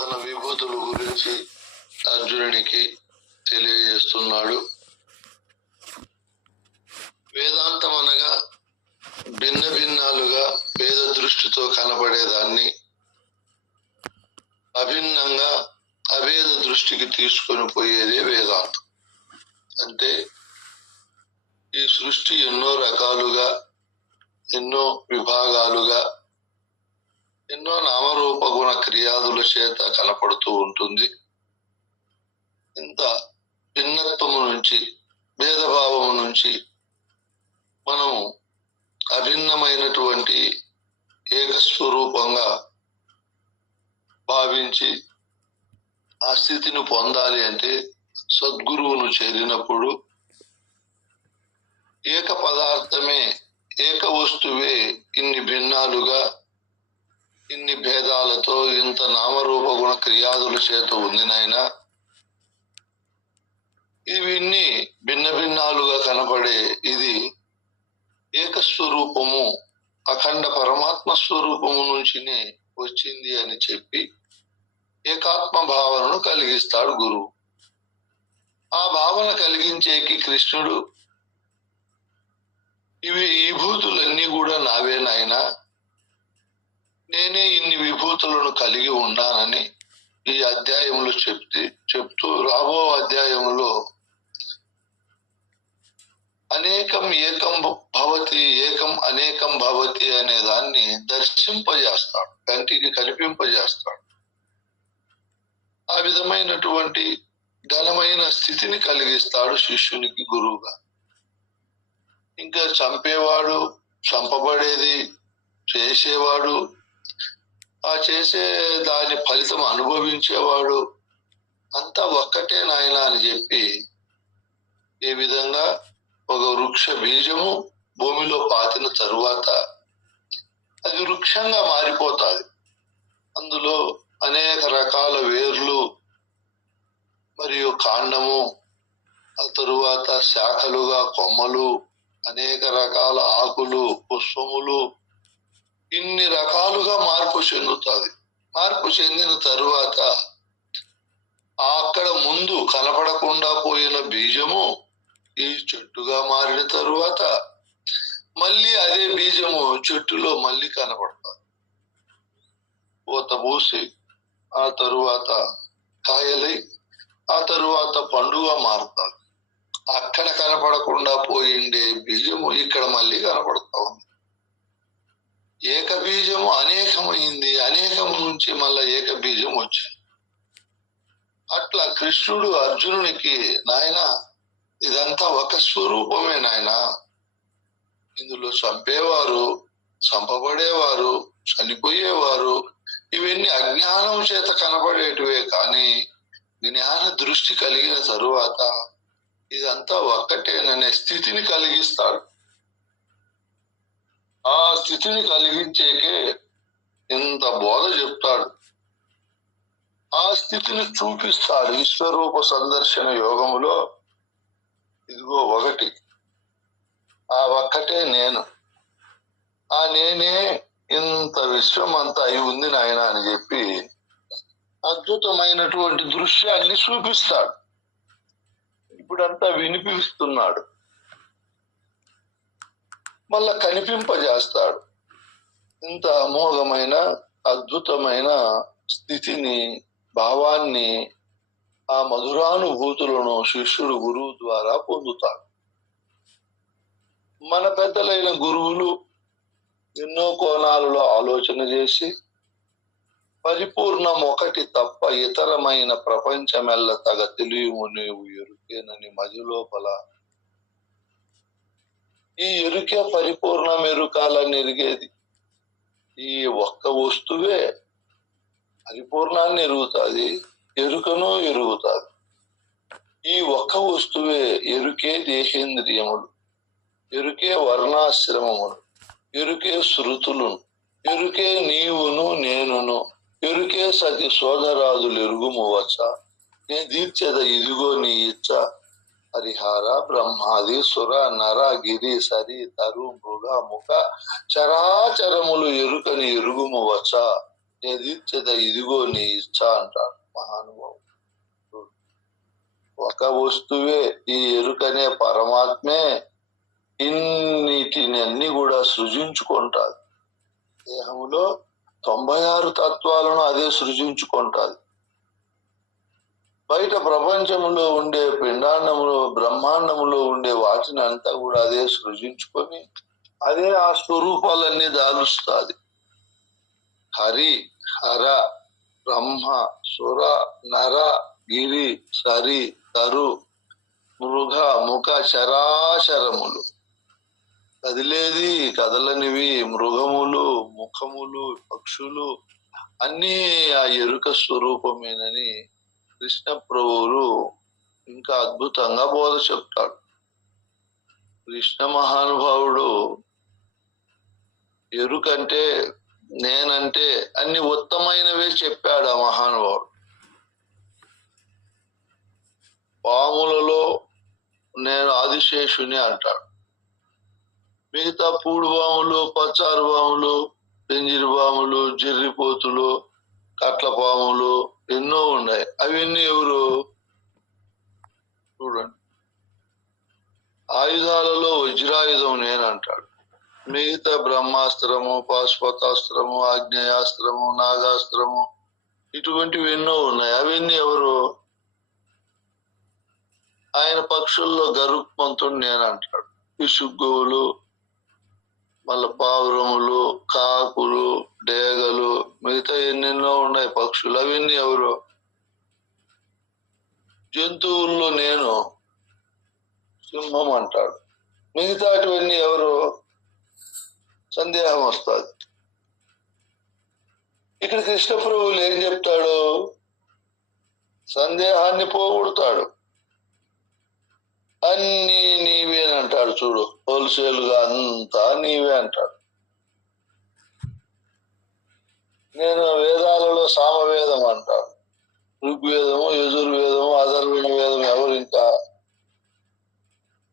తన విభూతుల గురించి అర్జునునికి తెలియజేస్తున్నాడు. వేదాంతం అనగా భిన్న భిన్నాలుగా వేద దృష్టితో కనబడేదాన్ని అభిన్నంగా అభేద దృష్టికి తీసుకొని పోయేదే వేదాంతం. అంటే ఈ సృష్టి ఎన్నో రకాలుగా, ఎన్నో విభాగాలుగా, ఎన్నో నామరూప గుణ క్రియాదుల చేత కనపడుతూ ఉంటుంది. ఇంత భిన్నత్వము నుంచి, భేదభావము నుంచి మనం అభిన్నమైనటువంటి ఏకస్వరూపంగా భావించి ఆ స్థితిని పొందాలి అంటే సద్గురువును చేరినప్పుడు ఏక పదార్థమే, ఏక వస్తువే ఇన్ని భిన్నాలుగా, ఇన్ని భేదాలతో, ఇంత నామరూప గుణ క్రియాదుల చేత ఉంది నాయనా. ఇవన్నీ భిన్న భిన్నాలుగా కనపడే ఇది ఏకస్వరూపము, అఖండ పరమాత్మ స్వరూపము నుంచినే వచ్చింది అని చెప్పి ఏకాత్మ భావనను కలిగిస్తాడు గురువు. ఆ భావన కలిగించేకి కృష్ణుడు ఈ విభూతులన్నీ కూడా నావే నాయనా, నేనే ఇన్ని విభూతులను కలిగి ఉన్నానని ఈ అధ్యాయంలో చెప్తూ రాబో అధ్యాయంలో అనేకం ఏకం భవతి, ఏకం అనేకం భవతి అనే దాన్ని దర్శింపజేస్తాడు, కంటికి కనిపింపజేస్తాడు. ఆ విధమైనటువంటి ఘనమైన స్థితిని కలిగిస్తాడు శిష్యునికి గురువుగా. ఇంకా చంపేవాడు, చంపబడేది, చేసేవాడు, ఆ చేసే దాని ఫలితం అనుభవించేవాడు అంతా ఒక్కటే నాయన అని చెప్పి, ఏ విధంగా ఒక వృక్ష బీజము భూమిలో పాతిన తరువాత అది వృక్షంగా మారిపోతాది. అందులో అనేక రకాల వేర్లు మరియు కాండము, ఆ తరువాత శాఖలుగా కొమ్మలు, అనేక రకాల ఆకులు, పుష్పములు, ఇన్ని రకాలుగా మార్పు చెందుతుంది. మార్పు చెందిన తరువాత అక్కడ ముందు కనపడకుండా పోయిన బీజము ఈ చెట్టుగా మారిన తరువాత మళ్ళీ అదే బీజము చెట్టులో మళ్ళీ కనపడుతుంది. పూత పూసి ఆ తరువాత కాయలై ఆ తరువాత పండుగ మారుతుంది. అక్కడ కనపడకుండా పోయిండే బీజము ఇక్కడ మళ్ళీ కనపడతా ఉంది. ఏక బీజము అనేకమైంది, అనేకం నుంచి మళ్ళా ఏక బీజం వచ్చింది. అట్లా కృష్ణుడు అర్జునునికి, నాయన ఇదంతా ఒక స్వరూపమే నాయన, ఇందులో చంపేవారు, చంపబడేవారు, చనిపోయేవారు, ఇవన్నీ అజ్ఞానం చేత కనపడేటివే. కానీ జ్ఞాన దృష్టి కలిగిన తరువాత ఇదంతా ఒక్కటేననే స్థితిని కలిగిస్తాడు. ఆ స్థితిని కలిగించేకే ఇంత బోధ చెప్తాడు. ఆ స్థితిని చూపిస్తాడు విశ్వరూప సందర్శన యోగములో. ఇదిగో ఒకటి, ఆ ఒక్కటే నేను, ఆ నేనే ఇంత విశ్వం అంతా అయి ఉంది నాయన అని చెప్పి అద్భుతమైనటువంటి దృశ్యాన్ని చూపిస్తాడు. ఇప్పుడంతా వినిపిస్తున్నాడు, మళ్ళా కనిపింపజేస్తాడు. ఇంత అమోఘమైన అద్భుతమైన స్థితిని, భావాన్ని, ఆ మధురానుభూతులను శిష్యుడు గురువు ద్వారా పొందుతాడు. మన పెద్దలైన గురువులు ఎన్నో కోణాలలో ఆలోచన చేసి పరిపూర్ణం ఒకటి తప్ప ఇతరమైన ప్రపంచమెల్ల తగ తెలియము నీవు ఎరుకేనని మది లోపల ఈ ఎరుకే పరిపూర్ణం ఎరుకాలని ఎరిగేది. ఈ ఒక్క వస్తువే పరిపూర్ణాన్ని ఎరుగుతుంది, ఎరుకను ఎరుగుతుంది. ఈ ఒక్క వస్తువే ఎరుకే దేహేంద్రియములు, ఎరుకే వర్ణాశ్రమములు, ఎరుకే శృతులు, ఎరుకే నీవును నేనును, ఎరుకే సతి సోదరాదులు ఎరుగుము వచ్చ, నే దీర్చద ఇదిగో నీ ఇచ్చ, హరిహర బ్రహ్మాది సుర నర గిరి సరి తరు మృగ ముఖ చరాచరములు ఎరుకని ఎరుగుము వచ్చ, యదిచ్చత ఇదిగో నీ ఇచ్చ అంటాడు మహానుభావుడు. ఒక వస్తువే ఈ ఎరుకనే పరమాత్మే ఇన్నిటిని అన్ని కూడా సృజించుకుంటాది. దేహములో 96 తత్వాలను అదే సృజించుకుంటాది. బయట ప్రపంచంలో ఉండే పిండాండములో బ్రహ్మాండములో ఉండే వాటిని అంతా కూడా అదే సృజించుకొని అదే ఆ స్వరూపాలన్నీ దాలుస్తాది. హరి, హర, బ్రహ్మ, సుర, నర, గిరి, సరి, తరు, మృగ, ముఖ చరాచరములు, కదిలేది కదలనివి, మృగములు, ముఖములు, పక్షులు అన్నీ ఆ ఎరుక స్వరూపమేనని కృష్ణ ప్రభువులు ఇంకా అద్భుతంగా బోధ చెప్తాడు. కృష్ణ మహానుభావుడు ఎరుకంటే నేనంటే అన్ని ఉత్తమైనవే చెప్పాడు ఆ మహానుభావుడు. పాములలో నేను ఆదిశేషుని అంటాడు. మిగతా పూడు పాములు, పచ్చారు పాములు, పెంజిరి పాములు, జిర్రిపోతులు, కట్ల పాములు ఎన్నో ఉన్నాయి. అవన్నీ ఎవరు చూడండి. ఆయుధాలలో వజ్రాయుధం నేనంటాడు. మిగతా బ్రహ్మాస్త్రము, పాశుపతాస్త్రము, ఆగ్నేయాస్త్రము, నాగాస్త్రము ఇటువంటివి ఎన్నో ఉన్నాయి. అవన్నీ ఎవరు? ఆయన పక్షుల్లో గరుత్మంతుడు నేనంటాడు. పిసుగువులు, మళ్ళా పావురములు, కాకులు, డేగలు మిగతా ఎన్నెన్నో ఉన్నాయి పక్షులు. అవన్నీ ఎవరు? జంతువుల్లో నేను సింహం అంటాడు. మిగతాటివన్నీ ఎవరు? సందేహం వస్తుంది. ఇక్కడ కృష్ణ ప్రభువులు ఏం చెప్తాడు? సందేహాన్ని పోగొడతాడు. అన్ని నీవేనంటాడు. చూడు, హోల్సేల్ గా అంతా నీవే అంటాడు. నేను వేదాలలో సామవేదం అంటాడు. ఋగ్వేదము, యజుర్వేదము, అథర్వణ వేదం ఎవరు? ఇంకా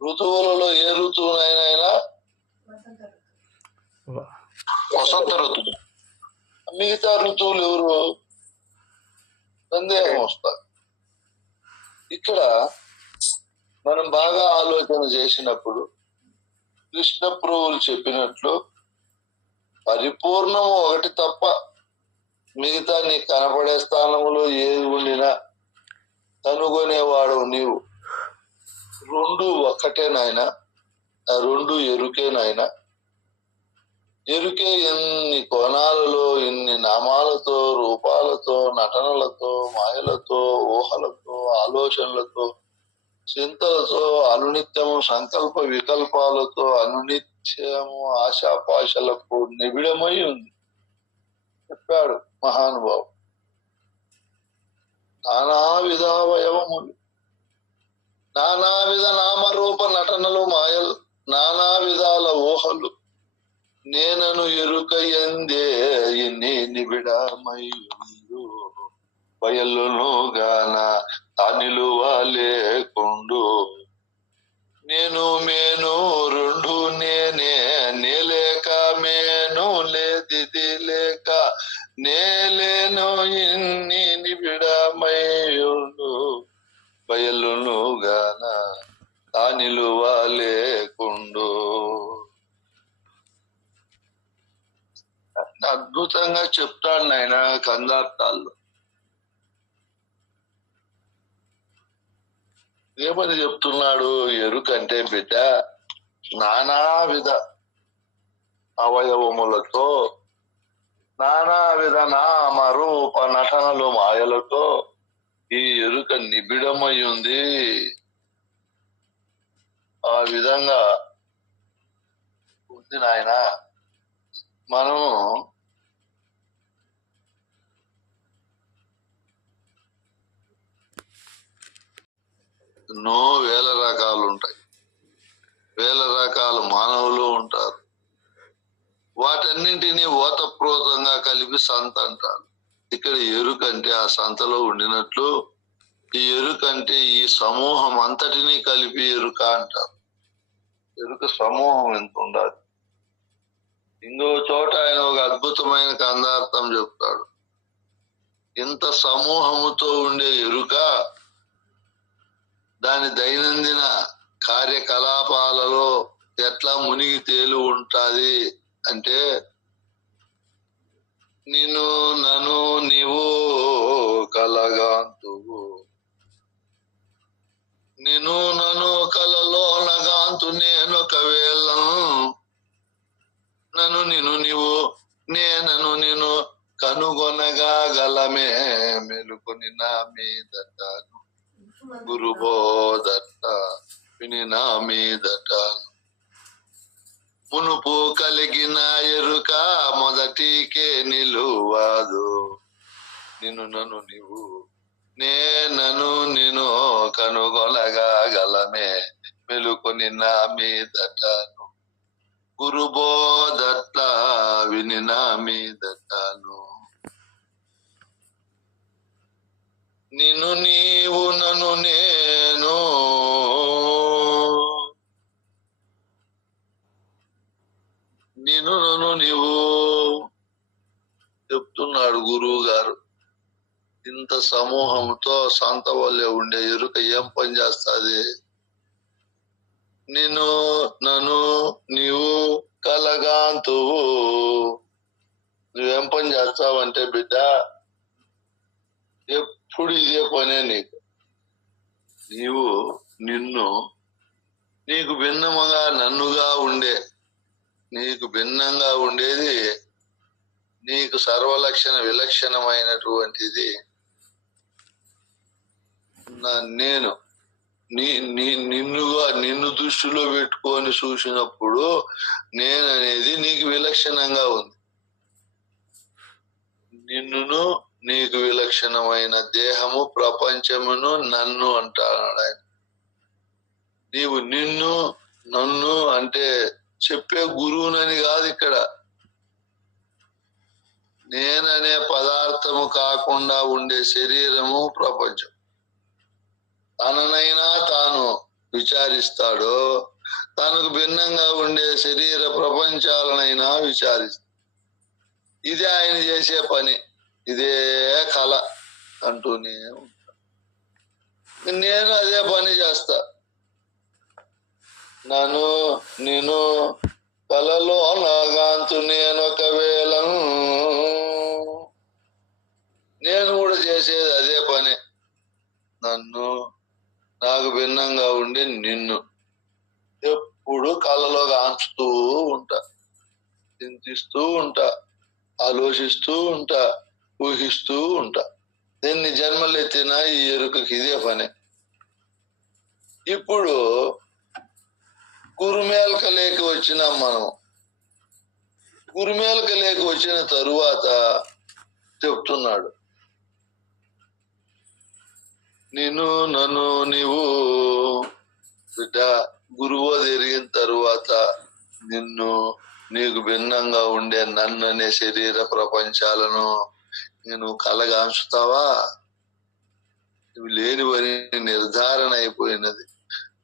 ఋతువులలో ఏ ఋతువునైనా వసంత ఋతువు. మిగతా ఋతువులు ఎవరు? సందేహం వస్తుంది. ఇక్కడ మనం బాగా ఆలోచన చేసినప్పుడు కృష్ణ ప్రభువులు చెప్పినట్లు పరిపూర్ణము ఒకటి తప్ప మిగతా నీ కనపడే స్థానంలో ఏది ఉండినా కనుగొనేవాడు నీవు. రెండు ఒక్కటే నాయన, రెండు ఎరుకే నాయన. ఎరుకే ఎన్ని కోణాలలో, ఎన్ని నామాలతో, రూపాలతో, నటనలతో, మాయలతో, ఊహలతో, ఆలోచనలతో, చింతలతో, అనునిత్యము సంకల్ప వికల్పాలతో, అనునిత్యము ఆశాపాశలకు నిబిడమై ఉంది చెప్పాడు మహానుభావుడు. నానా విధావయవములు, నానావిధ నామరూప నటనలు, మాయలు, నానా విధాల ఊహలు, నేనను ఎరుక ఎందే ఇన్ని నిబిడమయ్యుండు, బయలును గాన తానిలువ లేకుండు, నేను మేను రెండు నేనే, నేలేక మేను లేదిది లేక నేలేను ఇన్ని నిబిడమయ్యుండు, బయలును గాన తానిలువ లేకుండు. అద్భుతంగా చెప్తాడు నాయన కందార్థాల్లో. ఏమని చెప్తున్నాడు? ఎరుకంటే బిడ్డ నానావిధ అవయవములతో, నానావిధ నామ రూప నటనలు మాయలతో ఈ ఎరుక నిబిడమై ఉంది. ఆ విధంగా ఉంది నాయన. మనము ఎన్నో వేల రకాలు ఉంటాయి. వేల రకాల మానవులు ఉంటారు. వాటన్నింటినీ ఓతప్రోతంగా కలిపి సంత అంటారు. ఇక్కడ ఎరుకంటే ఆ సంతలో ఉండినట్లు ఈ ఎరుకంటే ఈ సమూహం అంతటినీ కలిపి ఎరుక అంటారు. ఎరుక సమూహం ఎంత ఉండాలి. ఇంకో చోట ఆయన ఒక అద్భుతమైన కందార్థం చెప్తాడు. ఇంత సమూహముతో ఉండే ఎరుక దాని దైనందిన కార్యకలాపాలలో ఎట్లా మునిగి తేలి ఉంటాది అంటే, నిన్ను నన్ను నీవు కలగాంతువు, నిన్ను నన్ను కలలో నగాంతు నేను కవేళను, నన్ను నిన్ను నీవు నేనను నిన్ను కనుగొనగా గలమే మెలుకొని నా మీదటాను గురుబోధట విని నా మీదటాను. మునుపు కలిగిన ఎరుక మొదటికే నిలువాదు, నిన్ను నన్ను నీవు నేనను నిన్ను కనుగొనగా గలమే మెలుకొని నా మీదటాను గురుబోధట్ల విని నా మీదటాను. నిన్ను నీవు నన్ను నేను నిన్ను నన్ను నీవు చెప్తున్నాడు గురువు గారు. ఇంత సమూహంతో సంత వల్లే ఉండే ఎరుక ఏం పని చేస్తుంది? నిన్ను నన్ను నీవు కలగాంతువు, నువ్వేం పని చేస్తావంటే బిడ్డ ఎప్పుడు ఇదే పనే నీకు. నీవు నిన్ను నీకు భిన్నముగా నన్నుగా ఉండే, నీకు భిన్నంగా ఉండేది, నీకు సర్వలక్షణ విలక్షణమైనటువంటిది నేను. నిన్ను దృష్టిలో పెట్టుకొని చూసినప్పుడు నేననేది నీకు విలక్షణంగా ఉంది. నిన్నును నీకు విలక్షణమైన దేహము ప్రపంచమును నన్ను అంటాడు ఆయన. నీవు నిన్ను నన్ను అంటే చెప్పే గురువునని కాదు ఇక్కడ. నేననే పదార్థము కాకుండా ఉండే శరీరము ప్రపంచం తననైనా తాను విచారిస్తాడో, తనకు భిన్నంగా ఉండే శరీర ప్రపంచాలనైనా విచారిస్తాడు. ఇదే ఆయన చేసే పని, ఇదే కళ అంటూనే ఉంటా. నేను అదే పని చేస్తా. నన్ను నేను కలలో నాగాంతు నేను ఒకవేళ, నేను కూడా చేసేది అదే పని. నన్ను నాకు భిన్నంగా ఉండి నిన్ను ఎప్పుడు కళ్ళలో కాంచుతూ ఉంటా, చింతిస్తూ ఉంటా, ఆలోచిస్తూ ఉంటా, ఊహిస్తూ ఉంటా. ఎన్ని జన్మలు ఎత్తినా ఈ ఎరుకకి ఇదే పని. ఇప్పుడు గురుమేల్క లేక వచ్చినాం మనం. గురుమేల్క లేక వచ్చిన తరువాత చెప్తున్నాడు, నిన్ను నన్ను నీవు బిడ్డ గురువు ఎరిగిన తరువాత నిన్ను నీకు భిన్నంగా ఉండే నన్ను అనే శరీర ప్రపంచాలను నేను కలగాంచుతావా? ఇవి లేనివని నిర్ధారణ అయిపోయినది.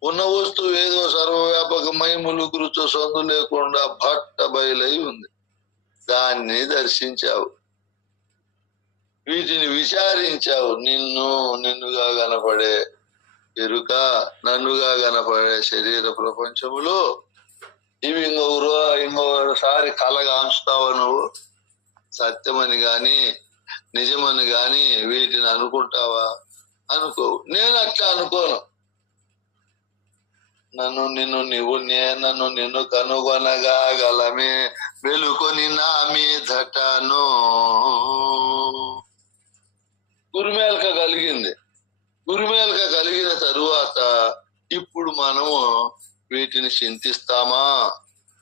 ఉన్న వస్తువు ఏదో సర్వవ్యాపకమై ములుగురుతో సొంత లేకుండా భట్ట బయలై ఉంది. దాన్ని దర్శించావు, వీటిని విచారించావు. నిన్నుగా కనపడే ఎరుక, నన్నుగా కనపడే శరీర ప్రపంచములో ఇవి ఇంకొకసారి కలగాంచుతావా? నువ్వు సత్యమని గాని నిజమని గాని వీటిని అనుకుంటావా? అనుకోవు. నేను అట్లా అనుకోను. నీవు నేనను నిన్ను కనుగొనగా గలమే వెలుకొని నా మీదటను. గురుమేల్క కలిగింది. గురుమేల్క కలిగిన తరువాత ఇప్పుడు మనము వీటిని చింతిస్తామా,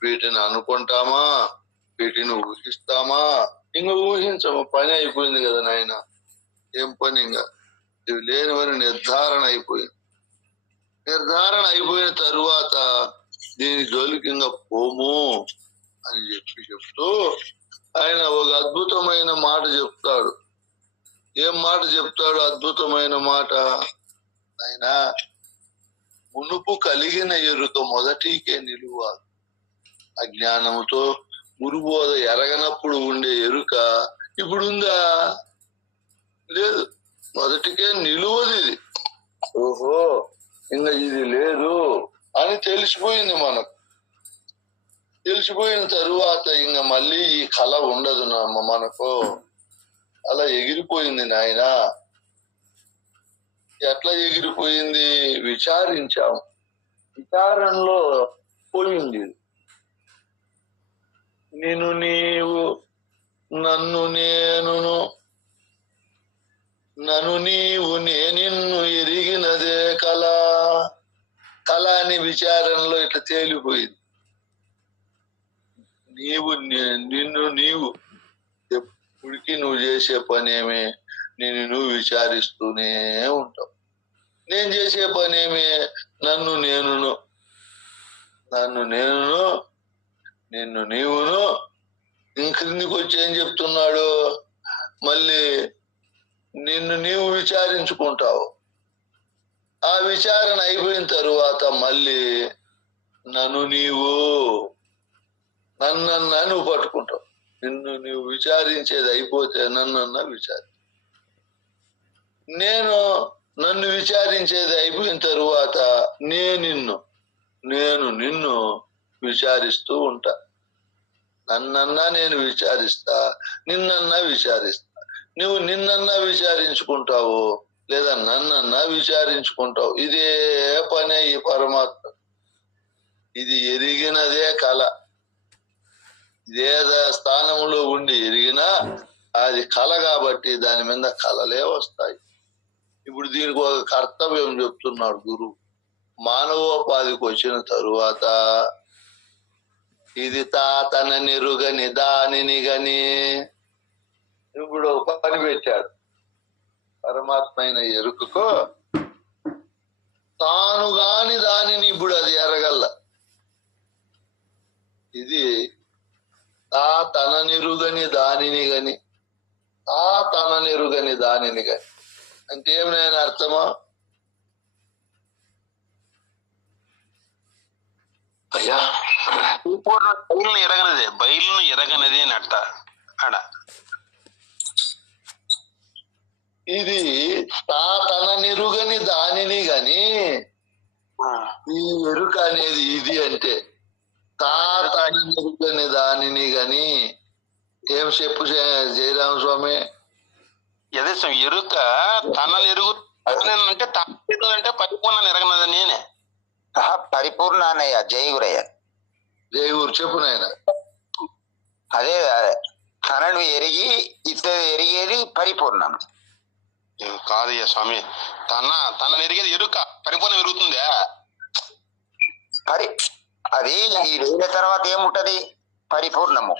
వీటిని అనుకుంటామా, వీటిని ఊహిస్తామా? ఇంకా ఊహించము, పని అయిపోయింది కదా నాయన. ఏం పని? ఇంకా ఇవి లేనివని నిర్ధారణ అయిపోయింది. నిర్ధారణ అయిపోయిన తరువాత దీని జోలికి ఇంకా పోము అని చెప్తూ ఆయన ఒక అద్భుతమైన మాట చెప్తాడు. ఏం మాట చెప్తాడు? అద్భుతమైన మాట. ఆయన మునుపు కలిగిన ఎరుక మొదటికే నిలువాలి. అజ్ఞానముతో గురుబోధ ఎరగనప్పుడు ఉండే ఎరుక ఇప్పుడు ఉందా? లేదు, మొదటికే నిలువది ఇది. ఓహో ఇంకా ఇది లేదు అని తెలిసిపోయింది మనకు. తెలిసిపోయిన తరువాత ఇంకా మళ్ళీ ఈ కళ ఉండదు మనకు. అలా ఎగిరిపోయింది నాయన. ఎట్లా ఎగిరిపోయింది? విచారించాం, విచారణలో పోయింది. నిన్ను నీవు, నన్ను నేను, నన్ను నీవు నిన్ను ఎరిగినదే కళ. కళ అని విచారణలో ఇట్లా తేలిపోయింది. నిన్ను నీవు ఎప్పటికీ నువ్వు చేసే పనేమే, నువ్వు విచారిస్తూనే ఉంటావు. నేను చేసే పనేమే, నన్ను నేనును, నిన్ను నీవును. ఇంక్రిందికి వచ్చి ఏం చెప్తున్నాడు? మళ్ళీ నిన్ను నీవు విచారించుకుంటావు. ఆ విచారణ అయిపోయిన తరువాత మళ్ళీ నన్ను నన్నన్నా నువ్వు పట్టుకుంటావు. నిన్ను నీవు విచారించేది అయిపోతే నన్నన్నా విచారి. నన్ను విచారించేది అయిపోయిన తరువాత నేను నిన్ను విచారిస్తూ ఉంటా. నన్నన్నా నేను విచారిస్తా, నిన్నన్నా విచారిస్తా. నువ్వు నిన్నన్నా విచారించుకుంటావు, లేదా నన్నన్నా విచారించుకుంటావు. ఇదే పనే ఈ పరమాత్మ. ఇది ఎరిగినదే కళ. ఇదే స్థానంలో ఉండి ఎరిగినా అది కళ కాబట్టి దాని మీద కళలే వస్తాయి. ఇప్పుడు దీనికి ఒక కర్తవ్యం చెప్తున్నాడు గురువు. మానవోపాధికి వచ్చిన తరువాత ఇది తన నిరుగని దానిని గని, ఇప్పుడు ఒక పని పెట్టాడు. పరమాత్మ అయిన ఎరుకకు తాను గాని దానిని ఇప్పుడు అది ఎరగల్ల. ఇది తన నిరుగని దానిని గని, తన నిరుగని దానిని గని అంటే ఏమైనా అర్థమా? అయ్యా బయలును ఎరగనది అని అట్ట ఆడ. ఇది తన నిరుగని దానిని గని, ఈ ఎరుక అనేది ఇది అంటే తన నిరుగని దానిని గని. ఏం చెప్పు జయరామ స్వామి? అదే ఎరుక తన ఎరుగు అంటే అంటే పరిపూర్ణ ఎరగనది నేనే. పరిపూర్ణ అన్నయ్య జయగురయ్య. జయగురు చెప్పు నాయన. అదే తనను ఎరిగి ఇతను ఎరిగేది పరిపూర్ణం కాదయ్యా స్వామి. తన ఎరిగేది ఎరుక పరిపూర్ణం ఎరుగుతుందా? అది వేరే తర్వాత ఏముంటది? పరిపూర్ణము.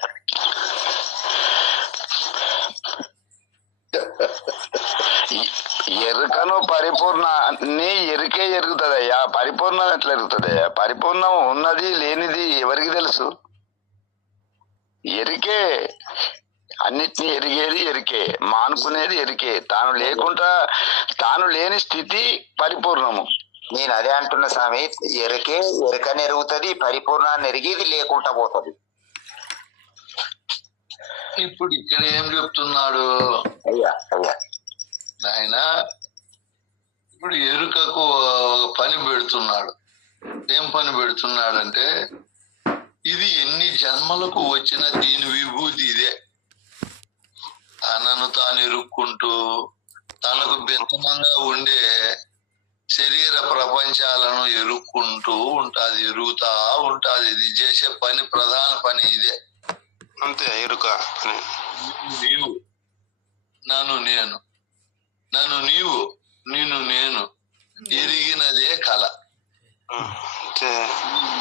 ఎరుకను పరిపూర్ణాన్ని ఎరుకే ఎరుగుతుందయ్యా. పరిపూర్ణం ఎట్లా ఎరుగుతుందయ్యా? పరిపూర్ణం ఉన్నది లేనిది ఎవరికి తెలుసు? ఎరికే, అన్నిటినీ ఎరిగేది ఎరికే, మానుకునేది ఎరికే. తాను లేని స్థితి పరిపూర్ణము. నేను అదే అంటున్నా స్వామి. ఎరుకని ఎరుగుతుంది, పరిపూర్ణాన్ని ఎరిగేది లేకుండా పోతుంది. ఇప్పుడు ఇక్కడ ఏం చెప్తున్నాడు ఆయన? ఇప్పుడు ఎరుకకు పని పెడుతున్నాడు. ఏం పని పెడుతున్నాడంటే, ఇది ఎన్ని జన్మలకు వచ్చిన దీని విభూతి ఇదే. తనను తాను ఎరుక్కుంటూ తనకు భిన్నంగా ఉండే శరీర ప్రపంచాలను ఎరుక్కుంటూ ఉంటాది, ఎరుగుతా ఉంటాది. ఇది చేసే పని, ప్రధాన పని ఇదే. అంతే ఎరుక. నీవు, నన్ను నేను, నిన్ను నేను ఎరిగినదే కళ.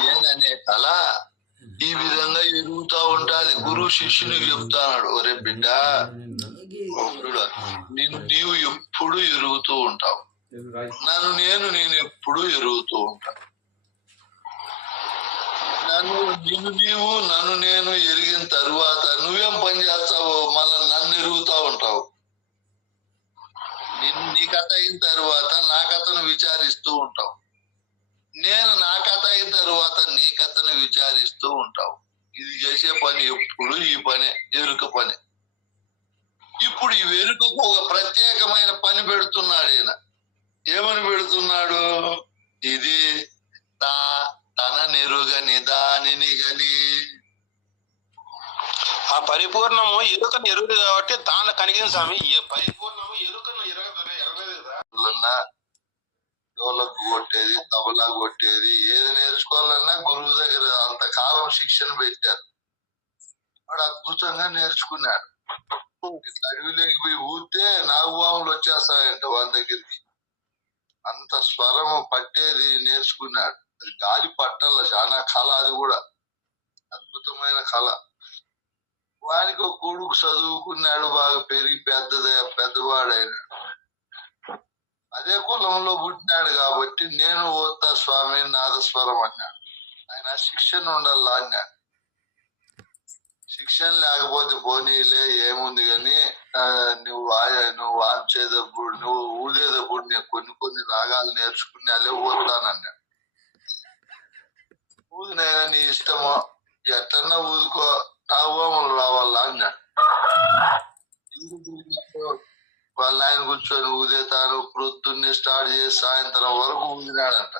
నేననే కళ ఈ విధంగా ఎరుగుతా ఉంటాది. గురువు శిష్యునికి చెప్తాడు, ఒరే బిడ్డ, నీవు ఎప్పుడు ఎరుగుతూ ఉంటావు, నేను ఎప్పుడు ఎరుగుతూ ఉంటాను. నన్ను నేను ఎరిగిన తరువాత నువ్వేం పని చేస్తావు? మళ్ళా నన్ను ఎరుగుతా ఉంటావు. నీ కథ అయిన తరువాత నా కథను విచారిస్తూ ఉంటావు. నేను నా కథ అయిన తరువాత నీ కథను విచారిస్తూ ఉంటావు. ఇది చేసే పని ఎప్పుడు ఈ పనే, ఎరుక పని. ఇప్పుడు ఈ వెనుకకు ఒక ప్రత్యేకమైన పని పెడుతున్నాడు ఈయన. ఏమని పెడుతున్నాడు? ఇది తన నెరుగని దానిని గని. ఆ పరిపూర్ణము ఎరుకను ఎరుగు కాబట్టి దాన్ని కనిగింది స్వామి. ఏ పరిపూర్ణము ఎరుకను ఎరగలేదు కదా. డోలకు కొట్టేది, తబలా కొట్టేది, ఏది నేర్చుకోవాలన్నా గురువు దగ్గర అంతకాలం శిక్షణ పెట్టారు. వాడు అద్భుతంగా నేర్చుకున్నాడు. అడవిలోకి పోయి ఊతే నాగువాములు వచ్చేస్తాయంట వాని దగ్గరికి. అంత స్వరము పట్టేది నేర్చుకున్నాడు. అది గాలి పట్టాల, చాలా కళ. అది కూడా అద్భుతమైన కళ. వానికి ఒక కొడుకు చదువుకున్నాడు, బాగా పెరిగి పెద్దవాడైనాడు. అదే కులంలో పుట్టినాడు కాబట్టి నేను ఓతా స్వామి నాదస్వరం అన్నాడు. ఆయన శిక్షణ ఉండాలా అన్నాడు. శిక్షణ లేకపోతే పోనీలే ఏముంది కానీ నువ్వు వాంచేటప్పుడు నువ్వు ఊదేటప్పుడు నేను కొన్ని రాగాలు నేర్చుకున్నాలే ఊతానన్నాడు. ఊదినైనా నీ ఇష్టమో, ఎట్టన్నా ఊదుకో, నాగవాములు రావాలా అన్నాడు. వాళ్ళ ఆయన కూర్చొని ఊదేతాను. ప్రొద్దున్నే స్టార్ట్ చేసి సాయంత్రం వరకు ఊదినాడంట.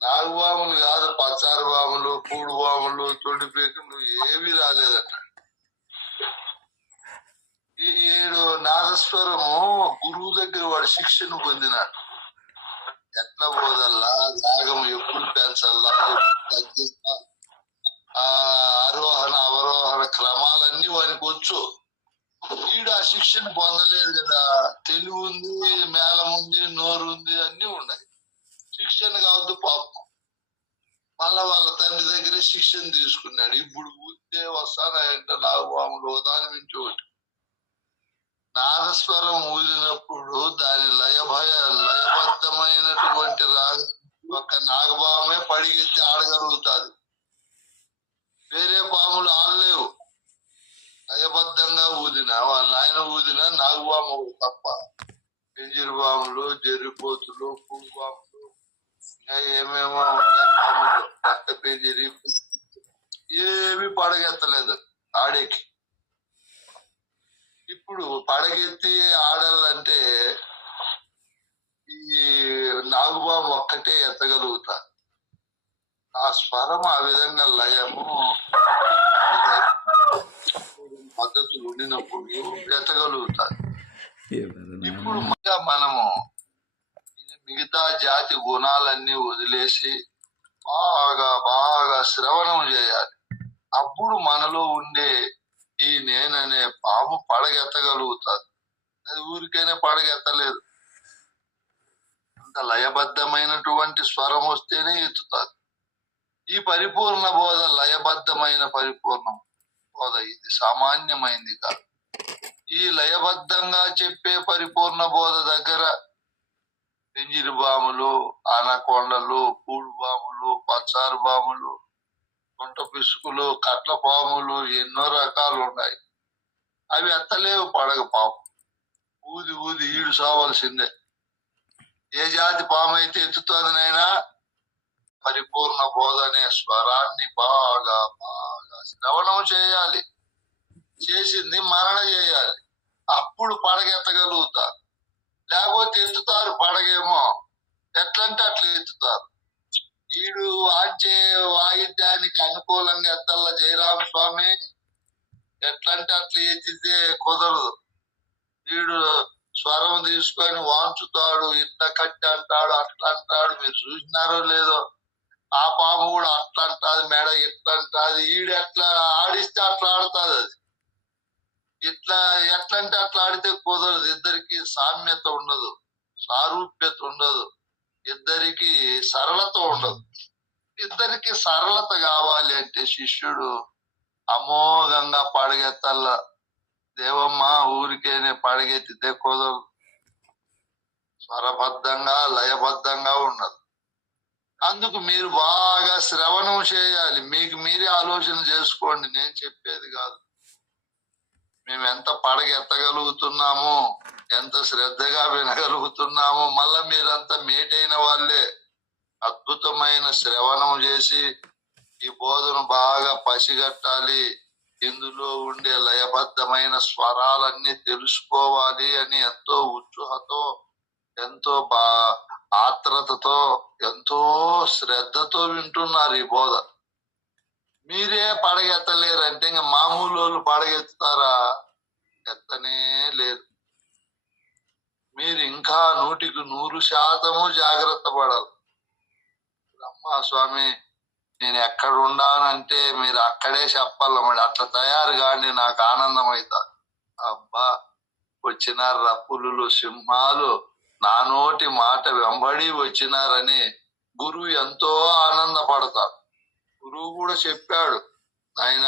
నాగువాములు కాదు, పచ్చారు బాములు, పూడు బాములు, తొండి పీకులు ఏవి రాలేదట. ఈ 7 నాదస్వరము గురువు దగ్గర వాడు శిక్షణ పొందినాడు. ఎట్లా పోదల్లా, రాగం ఎప్పుడు పెంచల్లా, తగ్గిస్తా, ఆరోహణ అవరోహణ క్రమాలన్నీ వానికి వచ్చు. ఈడు ఆ శిక్షణ పొందలేదు కదా. తెలివి ఉంది, మేళం ఉంది, నోరు ఉంది, అన్ని ఉన్నాయి. శిక్షణ కావద్దు పాపం. మళ్ళా వాళ్ళ తండ్రి దగ్గరే శిక్షణ తీసుకున్నాడు. ఇప్పుడు ఊతే వస్తానంట నాగువాములు దాని నుంచి ఒకటి. నాదస్వరం ఊదినప్పుడు దాని లయబద్ధమైనటువంటి రాగం ఒక నాగభావమే పడిగెత్తి ఆడగలుగుతాది. వేరే పాములు ఆడలేవు. లయబద్ధంగా ఊదిన వాళ్ళ ఆయన ఊదిన నాగువాము తప్ప. పెంజిరి బాములు, జరిపోతులు, పూలు బాములు, ఇంకా ఏమేమో ఉంటాయి పాములు, రక్త పెంజిరి, ఏమి పడగెత్తలేదు ఆడేకి. ఇప్పుడు పడగెత్తి ఆడాలంటే ఈ నాగుబాము ఒక్కటే ఎత్తగలుగుతా. ఆ స్వరం ఆ విధంగా లయము పద్ధతులు ఉండినప్పుడు ఎత్తగలుగుతారు. ఇప్పుడు మనము మిగతా జాతి గుణాలన్నీ వదిలేసి బాగా శ్రవణం చేయాలి. అప్పుడు మనలో ఉండే ఈ నేననే పాము పడగెత్తగలుగుతాది. అది ఊరికైనా పడగెత్తలేదు. అంత లయబద్ధమైనటువంటి స్వరం వస్తేనే ఎత్తుతాది. ఈ పరిపూర్ణ బోధ లయబద్ధమైన పరిపూర్ణం బోధ. ఇది సామాన్యమైంది కాదు. ఈ లయబద్ధంగా చెప్పే పరిపూర్ణ బోధ దగ్గర పెంజిరి బాములు, ఆనకొండలు, పూడు బాములు, పచ్చారు బాములు, గుంట పిసుకులు, కట్ల పాములు ఎన్నో రకాలు ఉన్నాయి. అవి ఎత్తలేవు పడగ పాము. ఊది ఈడు సావాల్సిందే. ఏ జాతి పాము అయితే ఎత్తుతుంది నైనా పరిపూర్ణ బోధ అనే స్వరాన్ని బాగా శ్రవణం చేయాలి. చేసింది మనన చేయాలి. అప్పుడు పడగెత్తగలుగుతారు. లేకపోతే ఎత్తుతారు పడగేమో, ఎట్లంటే అట్లా ఎత్తుతారు. వీడు వాంచే వాయిద్యానికి అనుకూలంగా ఎత్తల్ల జయరామ స్వామి ఎట్లంటే అట్లా ఎత్తితే కుదరదు. వీడు స్వరం తీసుకొని వాంచుతాడు, ఇట్లా కట్టి అంటాడు, అట్లా అంటాడు. మీరు చూసినారో లేదో, ఆ పాము కూడా అట్లా అంటాది, మెడ ఇట్లా అంటాది. ఈడు ఎట్లా ఆడిస్తే అట్లా ఆడుతుంది. అది ఇట్లా ఎట్లంటే అట్లా ఆడితే కుదరదు. ఇద్దరికి సామ్యత ఉండదు, సారూప్యత ఉండదు, ఇద్దరికి సరళత ఉండదు. ఇద్దరికి సరళత కావాలి అంటే శిష్యుడు అమోఘంగా పడగెత్తల్ల. దేవమ్మ ఊరికేనే పడగెత్తితే కుదరదు. స్వరబద్ధంగా లయబద్ధంగా ఉండదు. అందుకు మీరు బాగా శ్రవణం చేయాలి. మీకు మీరే ఆలోచన చేసుకోండి, నేను చెప్పేది కాదు. మేము ఎంత పడగెత్తగలుగుతున్నాము, ఎంత శ్రద్ధగా వినగలుగుతున్నాము. మళ్ళా మీరంతా మేటైన వాళ్ళే. అద్భుతమైన శ్రవణం చేసి ఈ బోధను బాగా పసిగట్టాలి. ఈ ఇందులో ఉండే లయబద్ధమైన స్వరాలన్నీ తెలుసుకోవాలి అని ఎంతో ఉత్సుహతో, ఎంతో ఆత్రతతో, ఎంతో శ్రద్ధతో వింటున్నారు ఈ బోధ. మీరే పడగెత్తలేరంటే ఇంకా మామూలు వాళ్ళు పడగెత్తుతారా? ఎత్తనే లేదు. మీరు ఇంకా 100% జాగ్రత్త పడాలి. అమ్మా స్వామి, నేను ఎక్కడ ఉండానంటే మీరు అక్కడే చెప్పాలి. మరి అట్లా తయారు కాండి, నాకు ఆనందం అవుతుంది. అబ్బా, వచ్చినారు పులులు, సింహాలు, నా నోటి మాట వెంబడి వచ్చినారని గురువు ఎంతో ఆనందపడతాడు. గురువు కూడా చెప్పాడు, ఆయన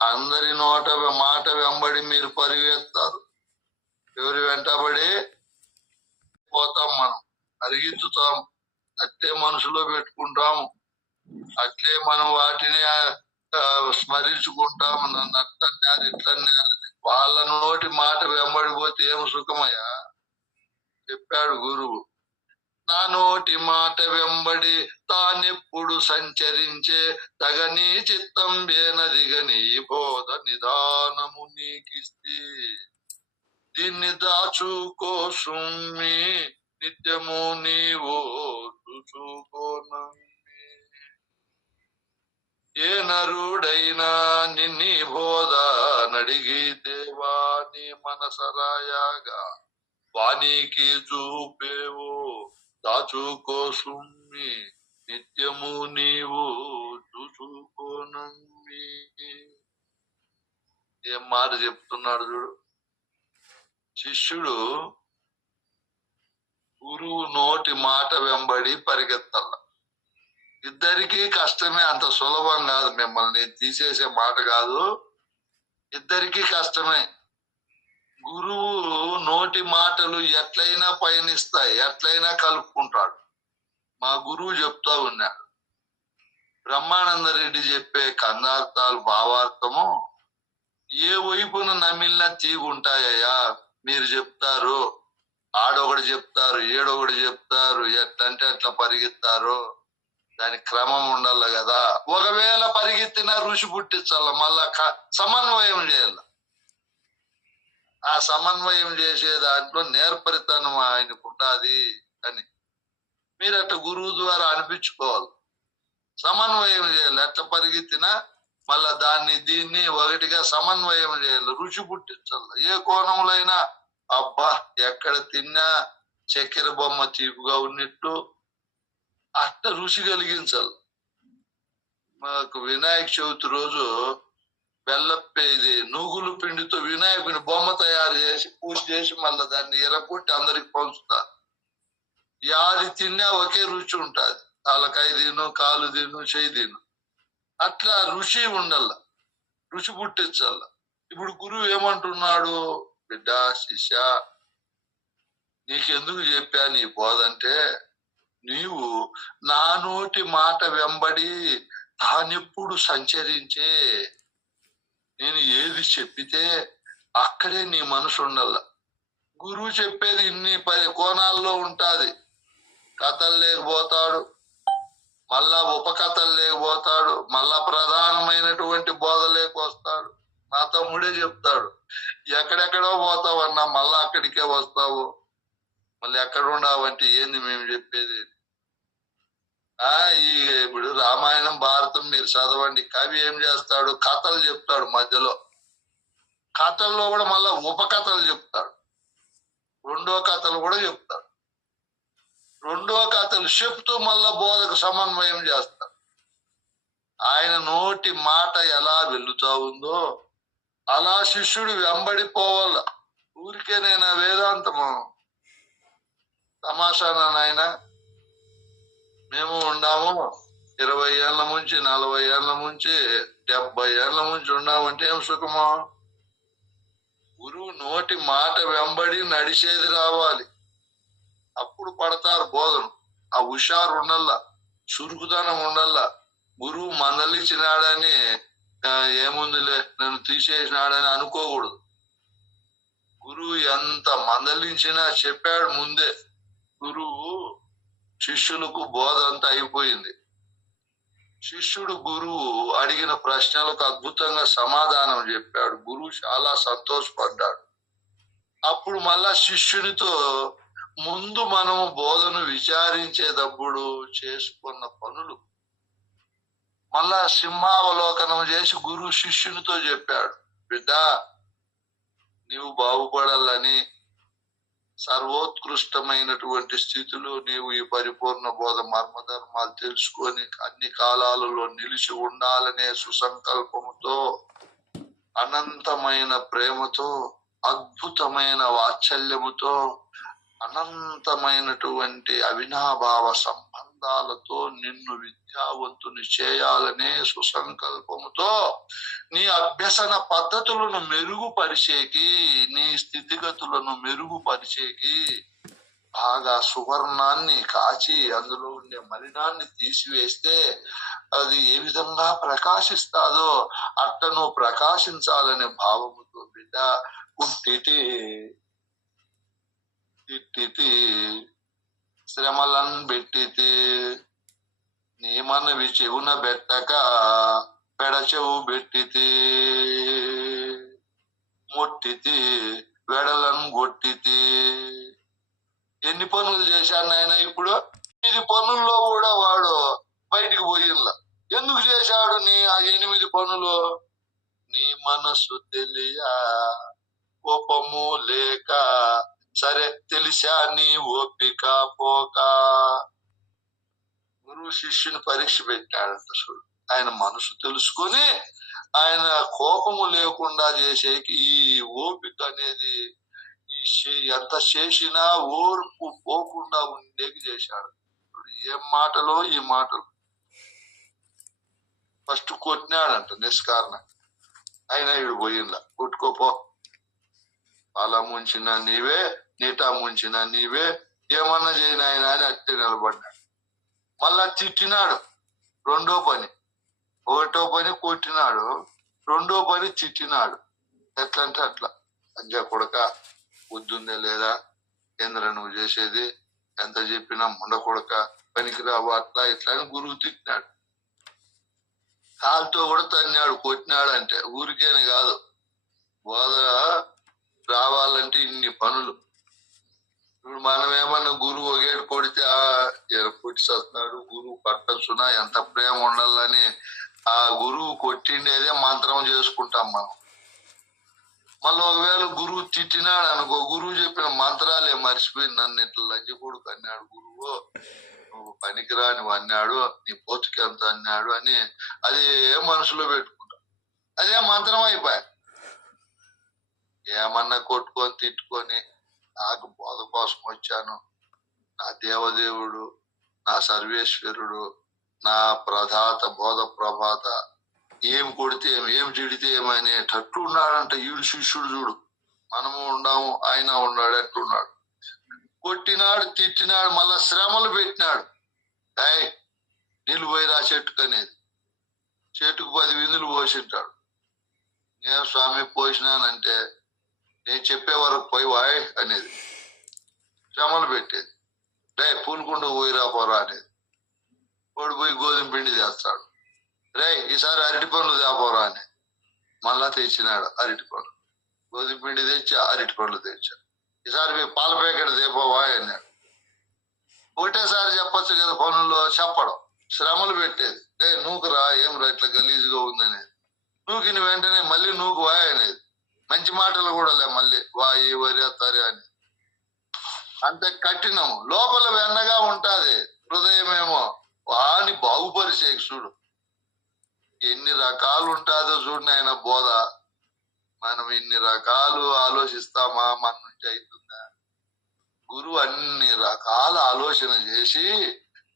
అందరి నోట మాట వెంబడి మీరు పరిగెత్తారు. ఎవరి వెంటబడి పోతాం, మనం పరిగెత్తుతాం, అట్లే మనసులో పెట్టుకుంటాము, అట్లే మనం వాటిని స్మరించుకుంటాము. నన్ను అట్లన్నారు ఇట్లన్నారు. వాళ్ళ నోటి మాట వెంబడిపోతే ఏం సుఖమయ్యా? చెప్పాడు గురువు, నా నోటి మాట వెంబడి తానెప్పుడు సంచరించే తగని చిత్తం వేనదిగని బోధ నిదానము నీకిస్తే దీన్ని దాచుకో సుమ్మి నిత్యము నీవో చూసుకోనమ్మి. ఏ నరుడైనా నిన్ని బోధ నడిగితే వాని మనసరాయాగా వానికి చూపేవో దాచుకో సుమ్మి నిత్యము నీవు చూసుకోనమ్మి. ఏం మాట చెప్తున్నాడు చూడు. శిష్యుడు గురువు నోటి మాట వెంబడి పరిగెత్తాల. ఇద్దరికీ కష్టమే, అంత సులభం కాదు. మిమ్మల్ని తీసేసే మాట కాదు, ఇద్దరికీ కష్టమే. గురువు నోటి మాటలు ఎట్లయినా పయనిస్తాయి, ఎట్లయినా కలుపుకుంటాడు. మా గురువు చెప్తా ఉన్నాడు, బ్రహ్మానంద రెడ్డి చెప్పే కందార్థాలు భావార్థము ఏ వైపున నమిలినా తీగుంటాయ్యా. మీరు చెప్తారు, ఆడొకటి చెప్తారు, ఏడొకటి చెప్తారు, ఎట్లంటే అట్లా పరిగెత్తారు. దానికి క్రమం ఉండాలి కదా. ఒకవేళ పరిగెత్తినా ఋషి పుట్టించాల, మళ్ళా సమన్వయం చేయాల. ఆ సమన్వయం చేసే దాంట్లో నేర్పరితనం ఆయనకు ఉండాలి అని మీరు అట్లా గురువు ద్వారా అనిపించుకోవాలి. సమన్వయం చేయాలి. ఎట్లా పరిగెత్తినా మళ్ళా దాన్ని దీన్ని ఒకటిగా సమన్వయం చేయాలి, రుచి పుట్టించాలి. ఏ కోణంలో అయినా అబ్బా ఎక్కడ తిన్నా చక్కెర బొమ్మ తీపుగా ఉన్నట్టు అట్లా రుచి కలిగించాలి. మాకు వినాయక చవితి రోజు బెల్లప్పేది నూగులు పిండితో వినాయకుని బొమ్మ తయారు చేసి పూజ చేసి మళ్ళీ దాన్ని ఎరగొట్టి అందరికి పంచుతారు. యాది తిన్నా ఒకే రుచి ఉంటుంది. తలకాయ తిను, కాలు తిను, చేయి తిను, అట్లా రుచి ఉండాల, రుచి పుట్టించాల. ఇప్పుడు గురువు ఏమంటున్నాడు, బిడ్డ శిష్య నీకెందుకు చెప్పా నీ బోధంటే, నీవు నా నోటి మాట వెంబడి తానెప్పుడు సంచరించే, నేను ఏది చెప్పితే అక్కడే నీ మనసు ఉండాల. గురువు చెప్పేది ఇన్ని కోణాల్లో ఉంటాది. కథలు లేకపోతాడు, మళ్ళా ఉపకథలు లేకపోతాడు, మళ్ళా ప్రధానమైనటువంటి బోధ లేకొస్తాడు. నా తమ్ముడే చెప్తాడు, ఎక్కడెక్కడో పోతావన్నా మళ్ళా అక్కడికే వస్తావు, మళ్ళీ ఎక్కడ ఉండవంటే ఏంది మేము చెప్పేది. ఈ ఇప్పుడు రామాయణం భారతం మీరు చదవండి, కవి ఏం చేస్తాడు, కథలు చెప్తాడు. మధ్యలో కథల్లో కూడా మళ్ళా ఉపకథలు చెప్తాడు, రెండో కథలు కూడా చెప్తాడు. రెండో కథలు చెప్తూ మళ్ళా బోధకు సమన్వయం చేస్తాడు. ఆయన నోటి మాట ఎలా వెళ్తా ఉందో అలా శిష్యుడు వెంబడిపోవాల. ఊరికేనైనా వేదాంతము తమాషానా నాయన? మేము ఉన్నాము 20 ఏళ్ల నుంచి 40 ఏళ్ల నుంచి 70 ఏళ్ల నుంచి ఉన్నామంటే ఏం సుఖమో. గురువు నోటి మాట వెంబడి నడిచేది రావాలి, అప్పుడు పడతారు బోధను. ఆ హుషారు ఉండాల, చురుకుదనం ఉండాల. గురువు మందలించినాడని ఏముందిలే నన్ను తీసేసినాడని అనుకోకూడదు. గురువు ఎంత మందలించినా చెప్పాడు ముందే. గురువు శిష్యులకు బోధ అంతా అయిపోయింది, శిష్యుడు గురువు అడిగిన ప్రశ్నలకు అద్భుతంగా సమాధానం చెప్పాడు. గురువు చాలా సంతోషపడ్డాడు. అప్పుడు మళ్ళా శిష్యునితో ముందు మనము బోధను విచారించేటప్పుడు చేసుకున్న పనులు మళ్ళా సింహావలోకనం చేసి గురువు శిష్యునితో చెప్పాడు, బిడ్డ నీవు బాగుపడాలని సర్వోత్కృష్టమైనటువంటి స్థితిలో నీవు ఈ పరిపూర్ణ బోధ మర్మధర్మాలు తెలుసుకొని అన్ని కాలాలలో నిలిచి ఉండాలనే సుసంకల్పముతో అనంతమైన ప్రేమతో అద్భుతమైన వాత్సల్యముతో అనంతమైనటువంటి అవినాభావ సంబంధాలతో నిన్ను విద్యావంతుని చేయాలనే సుసంకల్పముతో నీ అభ్యసన పద్ధతులను మెరుగుపరిచేకి, నీ స్థితిగతులను మెరుగుపరిచేకి బాగా సువర్ణాన్ని కాచి అందులో ఉండే మలినాన్ని తీసివేస్తే అది ఏ విధంగా ప్రకాశిస్తాదో అట్టను ప్రకాశించాలనే భావముతో బిడ్డ పుట్టితి తిట్టితి శ్రమలను పెట్టితి నీ మనవి చెవున పెట్టక పెడచెవు పెట్టితి ముట్టితి వెడలను కొట్టితి. ఎన్ని పనులు చేశాను ఆయన? ఇప్పుడు 8 పనుల్లో కూడా వాడు బయటికి పోయిల్లా. ఎందుకు చేశాడు ఆ 8 పనులు? నీ మనసు తెలియ కోపము లేక, సరే తెలిసా నీ ఓపిక పోక. గురువు శిష్యుని పరీక్ష పెట్టాడంట చూడు. ఆయన మనసు తెలుసుకొని ఆయన కోపము లేకుండా చేసేకి ఈ ఓపిక అనేది ఎంత చేసినా ఓర్పు పోకుండా ఉండేకి చేశాడు. ఏం మాటలో ఈ మాటలు. ఫస్ట్ కొట్టినాడంట నిష్కారణం. అయినా వీడు పోయిందా, కొట్టుకోపో, అలా ముంచిన నీవే, నీటా ముంచిన నీవే, ఏమన్నా చేయను ఆయన అని అట్టే నిలబడ్డాడు. మళ్ళా తిట్టినాడు. రెండో పని. ఒకటో పని కొట్టినాడు, రెండో పని తిట్టినాడు. ఎట్లంటే అట్లా, అంజా కొడక బుద్ధుందే లేదా, ఏంద్ర నువ్వు చేసేది, ఎంత చెప్పినా ముండ కొడక పనికిరావు, అట్లా ఇట్లా అని గురువు తిట్టినాడు. కాలుతో కూడా తన్నాడు. కొట్టినాడు అంటే ఊరికేనే కాదు, బోధ రావాలంటే ఇన్ని పనులు. ఇప్పుడు మనం ఏమన్నా గురువు ఒకేటి కొడితే కొట్టి చేస్తాడు, గురువు కట్టచ్చునా, ఎంత ప్రేమ ఉండాలని ఆ గురువు కొట్టిండేదే మంత్రం చేసుకుంటాం మనం. మళ్ళీ ఒకవేళ గురువు తిట్టినాడు అనుకో, గురువు చెప్పిన మంత్రాలే మర్చిపోయి నన్ను ఇట్లా లంజ కొడుకు అన్నాడు గురువు, నువ్వు పనికిరాని అన్నాడు, నీ పోతుకి ఎంత అన్నాడు అని అదే మనసులో పెట్టుకుంటాం. అదే మంత్రం అయిపోయా. ఏమన్నా కొట్టుకొని తిట్టుకొని నాకు బోధ కోసం వచ్చాను, నా దేవదేవుడు, నా సర్వేశ్వరుడు, నా ప్రధాత బోధ ప్రభాత, ఏం కొడితే ఏం చెడితే ఏమనేటట్టు ఉన్నాడంట ఈడు శిష్యుడు. చూడు, మనము ఉండాము, ఆయన ఉన్నాడు, ఎట్లున్నాడు. కొట్టినాడు, తిట్టినాడు, మళ్ళా శ్రమలు పెట్టినాడు. నీళ్ళు పోయిరా చెట్టుకు అనేది. చెట్టుకు 10 విందులు పోసింటాడు. నేను స్వామి పోసినానంటే నేను చెప్పే వరకు పోయి వాయ్ అనేది. శ్రమలు పెట్టేది. పూనుకుంటూ పోయిరా పోరా అనేది. వాడు పోయి గోధుమ పిండి తెస్తాడు. ఈసారి అరటి పండ్లు తేపోరా అని మళ్ళా తెచ్చినాడు. అరటి పండ్లు, గోధుమ పిండి తెచ్చా, అరటి పండ్లు తెచ్చా. ఈసారి పాల ప్యాకెట్ తేపోవా అన్నాడు. ఒకటేసారి చెప్పచ్చు కదా పనుల్లో, చెప్పడం. శ్రమలు పెట్టేది. నూకురా, ఏం రా ఇట్లా గలీజుగా ఉందనేది. నూకిన వెంటనే మళ్ళీ నూకు వాయ్ అనేది. మంచి మాటలు కూడా లే, మళ్ళీ వాయి వరేస్తారే అని. అంతే కఠినము. లోపల వెన్నగా ఉంటాది, హృదయమేమో వాని బాగుపరిచే. చూడు ఎన్ని రకాలు ఉంటాదో చూడు నాయన బోధ. మనం ఇన్ని రకాలు ఆలోచిస్తామా, మన నుంచి అవుతుందా? గురువు అన్ని రకాల ఆలోచన చేసి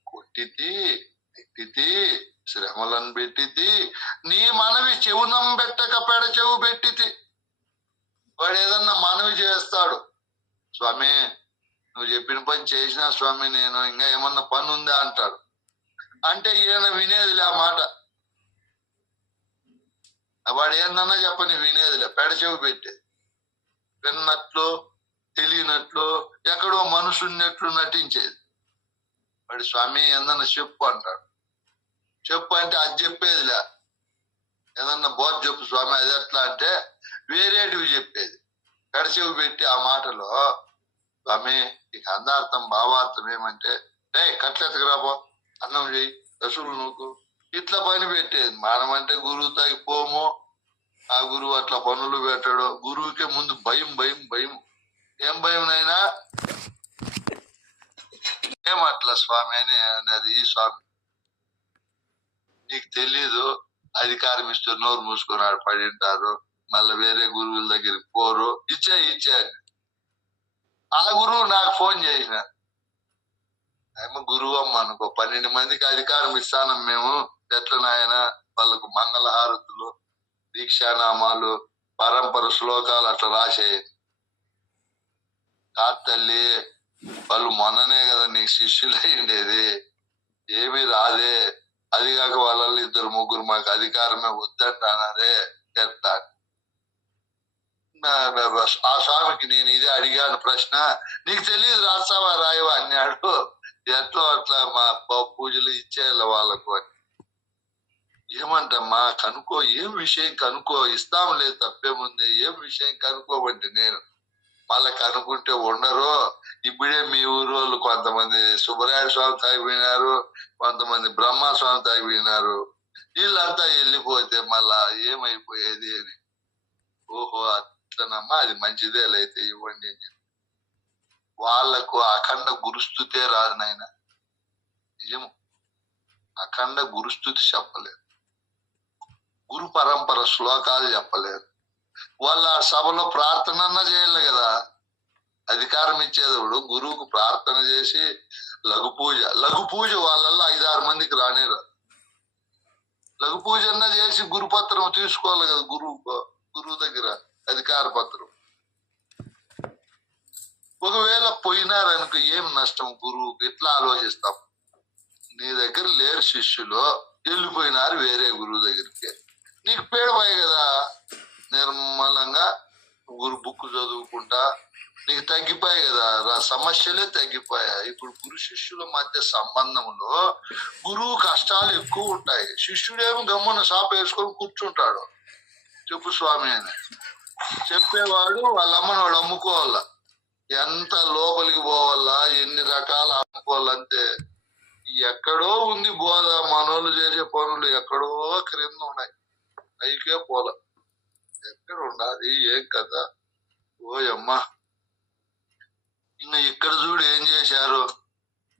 కొట్టితి, తిట్టితి, శ్రమలను పెట్టితి, నీ మనవి చెవునం పెట్టక పెడచెవు పెట్టితి. వాడు ఏదన్నా మనవి చేస్తాడు, స్వామి నువ్వు చెప్పిన పని చేసినా స్వామి, నేను ఇంకా ఏమన్నా పని ఉందా అంటాడు. అంటే ఈయన వినేదిలే ఆ మాట. వాడు ఏందన్నా చెప్పని వినేదిలే, పెడచెవి పెట్టేది. విన్నట్లు తెలియనట్లు ఎక్కడో మనుషున్నట్లు నటించేది. వాడి స్వామి ఏందన్నా చెప్పు అంటాడు. చెప్పు అంటే అది చెప్పేదిలే. ఏదన్నా బోధ చెప్పు స్వామి, అది ఎట్లా అంటే వేరేటివి చెప్పేది. కడిచెవి పెట్టి ఆ మాటలో స్వామి ఇక అందార్థం భావార్థం ఏమంటే కట్లెత్తకు రాబో, అన్నం చేయి, రసులు నూకు, ఇట్లా పని పెట్టేది. మనమంటే గురువు తగ్గిపోము, ఆ గురువు అట్లా పనులు పెట్టాడు. గురువుకే ముందు భయం భయం భయం. ఏం భయం నైనా ఏమట్లా స్వామి అని అన్నది. ఈ స్వామి నీకు తెలీదు, అధికారం ఇస్తే నోరు మూసుకొని ఆడ పడింటారు, మళ్ళీ వేరే గురువుల దగ్గరికి పోరు, ఇచ్చే ఆ గురువు నాకు ఫోన్ చేసిన, ఏమో గురువు అమ్మ అనుకో, 12 మందికి అధికారం ఇస్తానం మేము, ఎట్ల నాయన వాళ్ళకు మంగళహారతులు, దీక్షానామాలు, పరంపర శ్లోకాలు అట్లా రాసేది. కాదు తల్లి, వాళ్ళు మొన్ననే కదా నీకు శిష్యులు అయ్యిండేది, ఏమీ రాదే, అది కాక వాళ్ళల్లో 2-3 మాకు అధికారమే వద్దంటానారే ఎట్లా. ఆ స్వామికి నేను ఇదే అడిగాను ప్రశ్న, నీకు తెలియదు రాస్తావా రాయవా అన్నాడు. ఎట్లా అట్లా మా పూజలు ఇచ్చేయాలి వాళ్ళకు అని. ఏమంటమ్మా కనుక్కో, ఏం విషయం కనుక్కో, ఇస్తాం లేదు తప్పేముంది, ఏం విషయం కనుక్కోమంటే నేను మళ్ళా కనుక్కుంటే ఉండరు. ఇప్పుడే మీ ఊరు వాళ్ళు కొంతమంది సుబ్బరాయ స్వామి తాగిపోయినారు, కొంతమంది బ్రహ్మస్వామి తాగిపోయినారు, వీళ్ళంతా వెళ్ళిపోతే మళ్ళా ఏమైపోయేది అని. ఓహో అట్లనమ్మా, అది మంచిదే అయితే ఇవ్వండి అని చెప్పి వాళ్లకు అఖండ గురుస్థుతే రాదు నాయన. నిజము, అఖండ గురుస్థుతి చెప్పలేదు, గురు పరంపర శ్లోకాలు చెప్పలేదు. వాళ్ళ సభలో ప్రార్థన చేయాలి కదా, అధికారం ఇచ్చేదప్పుడు గురువుకు ప్రార్థన చేసి లఘు పూజ వాళ్ళల్లో 5-6 మందికి రానేరు. లఘు పూజ అన్నా చేసి గురుపత్రం తీసుకోవాలి కదా, గురువు దగ్గర అధికార పత్రం. ఒకవేళ పోయినారనుకో ఏం నష్టం గురువుకి, ఎట్లా ఆలోచిస్తాం. నీ దగ్గర లేరు శిష్యులు, వెళ్ళిపోయినారు వేరే గురువు దగ్గరికి, నీకు పేడపోయాయి కదా, నిర్మలంగా గురు బుక్ చదువుకుంటా నీకు తగ్గిపోయాయి కదా, సమస్యలే తగ్గిపోయాయి. ఇప్పుడు గురు శిష్యుల మధ్య సంబంధంలో గురువు కష్టాలు ఎక్కువ ఉంటాయి, శిష్యుడేమో గమ్మున షాప్ వేసుకొని కూర్చుంటాడు. చెప్పు స్వామి అని చెప్పేవాడు వాళ్ళ అమ్మని వాడు అమ్ముకోవాలా, ఎంత లోపలికి పోవాలా, ఎన్ని రకాల అమ్ముకోవాలంటే ఎక్కడో ఉంది బోధ. మనోళ్ళు చేసే పనులు ఎక్కడో క్రింద ఉన్నాయి, పైకే పోల. ఎక్కడ ఉండాలి ఏం కదా, ఓయమ్మా. ఇంకా ఇక్కడ చూడు ఏం చేశారు,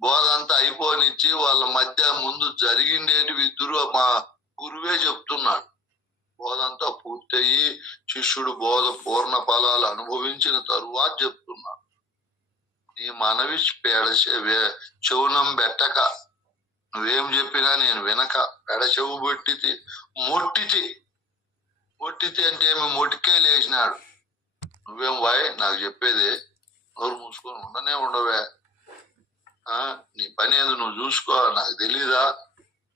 బోధ అంతా అయిపోనిచ్చి వాళ్ళ మధ్య ముందు జరిగిండేటి ఇద్దరు మా గురువే చెప్తున్నాడు. బోధంతా పూర్తయి శిష్యుడు బోధ పూర్ణ ఫలాలు అనుభవించిన తరువాత చెప్తున్నాడు. నీ మనవి చెవునం పెట్టక, నువ్వేం చెప్పినా నేను వినక పెడచెవు పెట్టితి మొట్టితి అంటే ఏమి మొటికే లేచినాడు. నువ్వేం వాయ్ నాకు చెప్పేది, నోరు మూసుకొని ఉండనే ఉండవే, నీ పని ఏదో నువ్వు చూసుకో, నాకు తెలీదా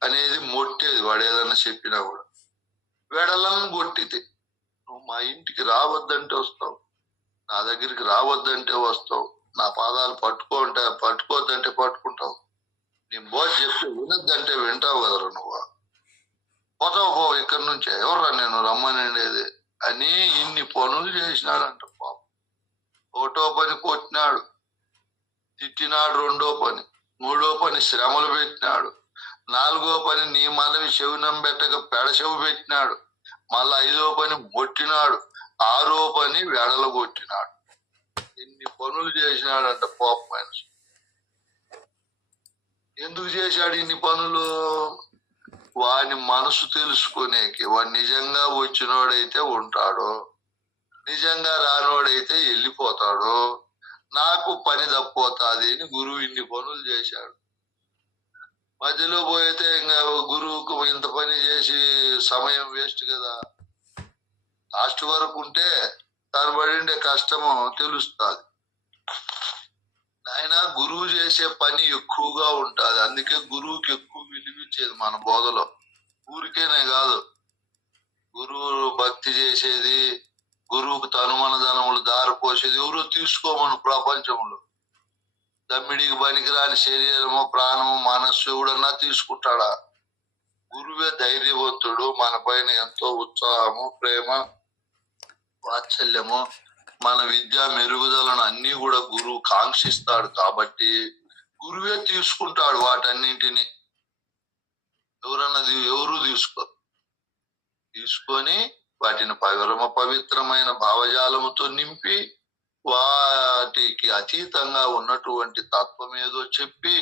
అనేది మొట్టేది. వాడు ఏదన్నా చెప్పినా కూడా వెడలను కొట్టితే, నువ్వు మా ఇంటికి రావద్దంటే వస్తావు, నా దగ్గరికి రావద్దంటే వస్తావు, నా పాదాలు పట్టుకోవద్దంటే పట్టుకుంటావు, నీ బోధ చెప్తే వినొద్దంటే వింటావు కదరా, నువ్వు పోతావు పో ఇక్కడి నుంచే, ఎవర్రా నేను రమ్మనేది అని ఇన్ని పనులు చేసినాడంట పాపం. ఒకటో పని కొట్టినాడు, తిట్టినాడు, రెండో పని, మూడో పని శ్రమలు పెట్టినాడు, నాలుగో పని నీ మనవి చెవినం పెట్టక పెడచెవు పెట్టినాడు, మళ్ళా 5వ పని కొట్టినాడు, 6వ పని వెడల కొట్టినాడు. ఇన్ని పనులు చేసినాడంట పాప మనిషి. ఎందుకు చేశాడు ఇన్ని పనులు? వాని మనసు తెలుసుకునేకి. వాడు నిజంగా వచ్చినోడైతే ఉంటాడు, నిజంగా రానోడైతే వెళ్ళిపోతాడు, నాకు పని తప్పిపోతాది అని గురువు ఇన్ని పనులు చేశాడు. మధ్యలో పోయితే ఇంకా గురువుకు ఇంత పని చేసి సమయం వేస్ట్ కదా. లాస్ట్ వరకు ఉంటే దాని పడిండే కష్టము తెలుస్తుంది. ఆయన గురువు చేసే పని ఎక్కువగా ఉంటది, అందుకే గురువుకి ఎక్కువ విలువించేది మన బోధలో. ఊరికేనే కాదు, గురువు భక్తి చేసేది, గురువుకు తనుమనధనములు దారిపోసేది ఎవరు తీసుకోమను ప్రపంచంలో. దమ్మిడికి పనికిరాని శరీరము, ప్రాణము, మనస్సు ఎవడన్నా తీసుకుంటాడా? గురువే ధైర్యవంతుడు, మన పైన ఎంతో ఉత్సాహము, ప్రేమ, వాత్సల్యము, మన విద్యా మెరుగుదలను అన్ని కూడా గురువు కాంక్షిస్తాడు. కాబట్టి గురువే తీసుకుంటాడు వాటన్నింటిని. ఎవరు తీసుకొని వాటిని పవిత్రమైన భావజాలముతో నింపి వాటికి అతీతంగా ఉన్నటువంటి తత్వం ఏదో చెప్పి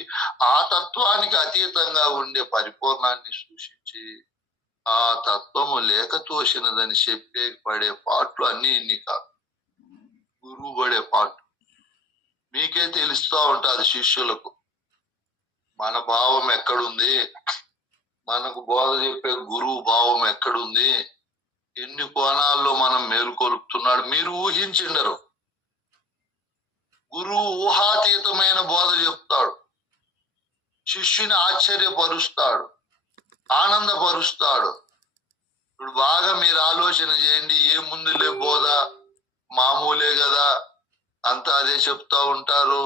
ఆ తత్వానికి అతీతంగా ఉండే పరిపూర్ణాన్ని సూచించి ఆ తత్వము లేక తోసినదని చెప్పే పడే పాటలు అన్ని ఇన్ని కాదు. గురువు పడే పాటు మీకే తెలుస్తూ ఉంటుంది శిష్యులకు మన భావం ఎక్కడుంది, మనకు బోధ చెప్పే గురువు భావం ఎక్కడుంది, ఎన్ని కోణాల్లో మనం మేలుకొలుపుతున్నాడు మీరు ఊహించిండరు. గురువు ఊహాతీతమైన బోధ చెప్తాడు, శిష్యుని ఆశ్చర్యపరుస్తాడు, ఆనందపరుస్తాడు. ఇప్పుడు బాగా మీరు ఆలోచన చేయండి, ఏముందిలే బోధ, మామూలే కదా, అంతా అదే చెప్తా ఉంటారు,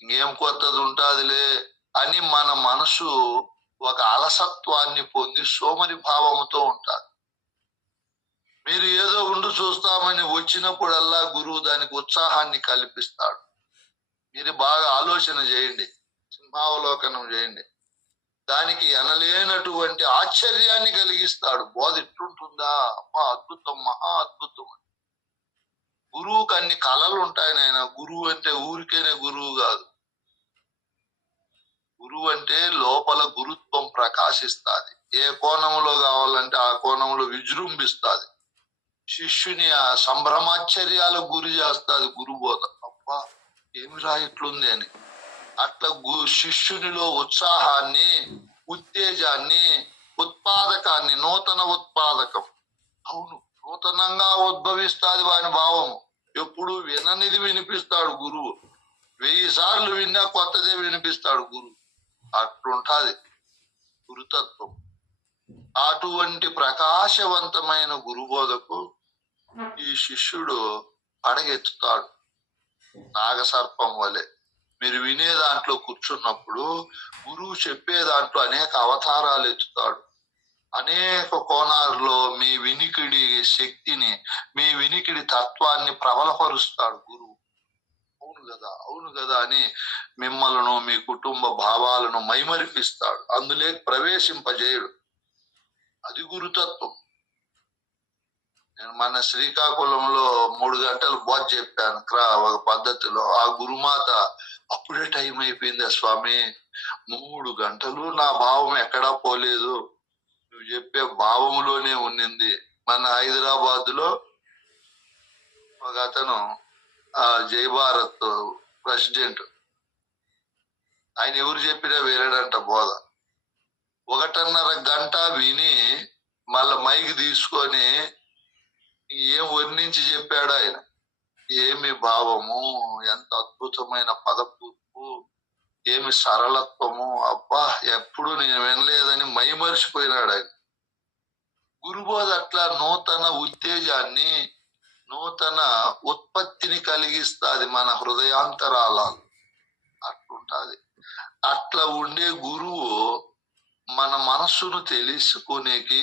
ఇంకేం కొత్తది ఉంటాదిలే అని మన మనసు ఒక అలసత్వాన్ని పొంది సోమరి భావముతో ఉంటారు. మీరు ఏదో చూస్తామని వచ్చినప్పుడల్లా గురువు దానికి ఉత్సాహాన్ని కల్పిస్తాడు. మీరు బాగా ఆలోచన చేయండి, సింహావలోకనం చేయండి, దానికి అనలేనటువంటి ఆశ్చర్యాన్ని కలిగిస్తాడు. బోధ ఇట్లుంటుందా, అమ్మా అద్భుతం, మహా అద్భుతం. గురువుకి అన్ని కళలు ఉంటాయి నాయన. గురువు అంటే ఊరికేనే గురువు కాదు. గురువు అంటే లోపల గురుత్వం ప్రకాశిస్తాది, ఏ కోణంలో కావాలంటే ఆ కోణంలో విజృంభిస్తాది, శిష్యుని ఆ సంభ్రమాశ్చర్యాలకు గురి చేస్తాది గురుబోధ. అబ్బా ఏమిరా ఇట్లుంది అని. అట్లా శిష్యునిలో ఉత్సాహాన్ని, ఉత్తేజాన్ని, ఉత్పాదకాన్ని, నూతన ఉత్పాదకం, అవును నూతనంగా ఉద్భవిస్తాది వాని భావము. ఎప్పుడు విననిది వినిపిస్తాడు గురువు, 1000 సార్లు విన్నా కొత్తదే వినిపిస్తాడు గురువు. అట్లుంటాది గురుతత్వం. అటువంటి ప్రకాశవంతమైన గురుబోధకు ఈ శిష్యుడు అడగెత్తుతాడు నాగసర్పం వలె. మీరు వినే దాంట్లో కూర్చున్నప్పుడు గురువు చెప్పే దాంట్లో అనేక అవతారాలు ఎత్తుతాడు. అనేక కోణాల్లో మీ వినికిడి శక్తిని, మీ వినికిడి తత్వాన్ని ప్రబలపరుస్తాడు గురువు. అవును కదా అని మిమ్మలను, మీ కుటుంబ భావాలను మైమరిపిస్తాడు, అందులో ప్రవేశింపజేయుడు. అది గురుతత్వం. నేను మన శ్రీకాకుళంలో 3 గంటలు బోధ చెప్పాను ఒక పద్ధతిలో. ఆ గురుమాత అప్పుడే టైం అయిపోయిందా స్వామి, 3 గంటలు నా భావం ఎక్కడా పోలేదు, నువ్వు చెప్పే భావంలోనే ఉన్నింది. మన హైదరాబాద్ లో ఒక అతను జై భారత్ ప్రెసిడెంట్, ఆయన ఎవరు చెప్పినా వేరేడంట బోధ. 1.5 గంట విని మళ్ళా మైక్ తీసుకొని ఏం వర్ణించి చెప్పాడు ఆయన. ఏమి భావము, ఎంత అద్భుతమైన పదపూర్పు, ఏమి సరళత్వము, అబ్బా ఎప్పుడు నేను వినలేదని మైమరిచిపోయినాడు ఆయన. గురుబోధ అట్లా నూతన ఉత్తేజాన్ని, నూతన ఉత్పత్తిని కలిగిస్తాది మన హృదయాంతరాల. అట్లుంటాది. అట్లా ఉండే గురువు మన మనస్సును తెలుసుకునేకి,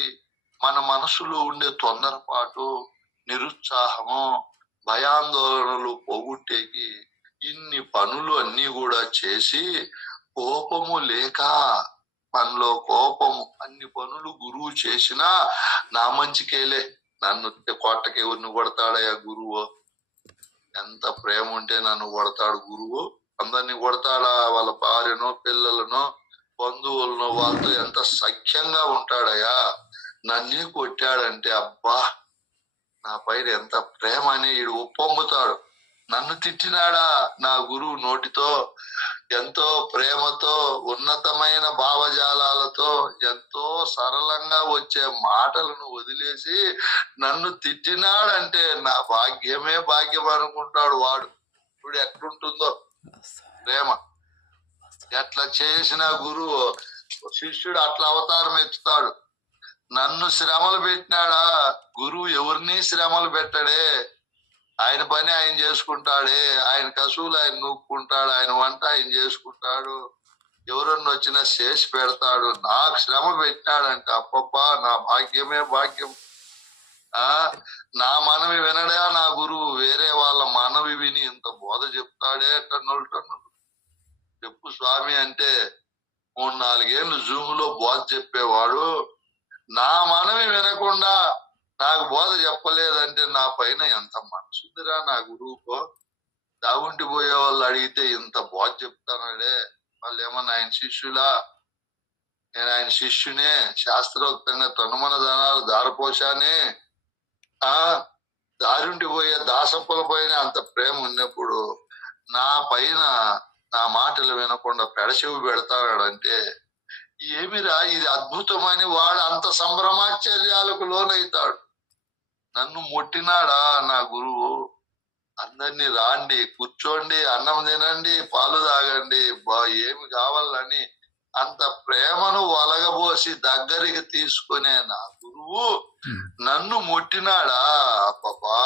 మన మనసులో ఉండే తొందరపాటు, నిరుత్సాహము, భయాందోళనలు పోగొట్టేకి ఇన్ని పనులు అన్ని కూడా చేసి, కోపము లేక, మనలో కోపము, అన్ని పనులు గురువు చేసినా నా మంచికేలే, నన్ను కొట్టకి ఎవరిని కొడతాడయ్యా గురువు, ఎంత ప్రేమ ఉంటే నన్ను కొడతాడు గురువు, అందరినీ కొడతాడా, వాళ్ళ భార్యనో పిల్లలను బంధువులను వాళ్ళతో ఎంత సఖ్యంగా ఉంటాడయ్యా, నన్నే కొట్టాడంటే అబ్బా నా పైన ఎంత ప్రేమ అని ఈడు ఉప్పొంగుతాడు. నన్ను తిట్టినాడా నా గురువు నోటితో ఎంతో ప్రేమతో, ఉన్నతమైన భావజాలాలతో, ఎంతో సరళంగా వచ్చే మాటలను వదిలేసి నన్ను తిట్టినాడంటే నా భాగ్యమే భాగ్యం అనుకుంటాడు వాడు. ఇప్పుడు ఎట్లుంటుందో ప్రేమ. ఎట్లా చేసిన గురువు శిష్యుడు అట్లా అవతారం ఎత్తుతాడు. నన్ను శ్రమలు పెట్టినాడా గురువు, ఎవరిని శ్రమలు పెట్టడే, ఆయన పని ఆయన చేసుకుంటాడే, ఆయన కసువులు ఆయన నూక్కుంటాడు, ఆయన వంట ఆయన చేసుకుంటాడు, ఎవరన్నా వచ్చినా చేసి పెడతాడు. నాకు శ్రమ పెట్టినాడంటే అప్పబ్బా నా భాగ్యమే భాగ్యం. నా మనవి వినడా నా గురువు, వేరే వాళ్ళ మనవి విని ఇంత బోధ చెప్తాడే టన్నులు. చెప్పు స్వామి అంటే 3-4 ఏళ్ళు జూమ్ లో బోధ చెప్పేవాడు నా మనవి వినకుండా నాకు బోధ చెప్పలేదంటే నా పైన ఎంత మనసుందిరా నా గురువుకో. దాగుంటి పోయే వాళ్ళు అడిగితే ఇంత బోధ చెప్తానాడే, వాళ్ళు ఏమన్నా ఆయన శిష్యులా? నేను ఆయన శిష్యునే, శాస్త్రోక్తంగా తనుమన దానాలు దారపోశానే. దారుంటి పోయే దాసప్పుల పైన అంత ప్రేమ ఉన్నప్పుడు నా పైన నా మాటలు వినకుండా పెడచెవి పెడతాడంటే ఏమిరా ఇది అద్భుతమని వాడు అంత సంభ్రమాశ్చర్యాలకు లోనైతాడు. నన్ను ముట్టినాడా నా గురువు, అందరినీ రాండి, కూర్చోండి, అన్నం తినండి, పాలు తాగండి, ఏమి కావాలని అంత ప్రేమను వలగబోసి దగ్గరికి తీసుకునే నా గురువు నన్ను ముట్టినాడా. పాపా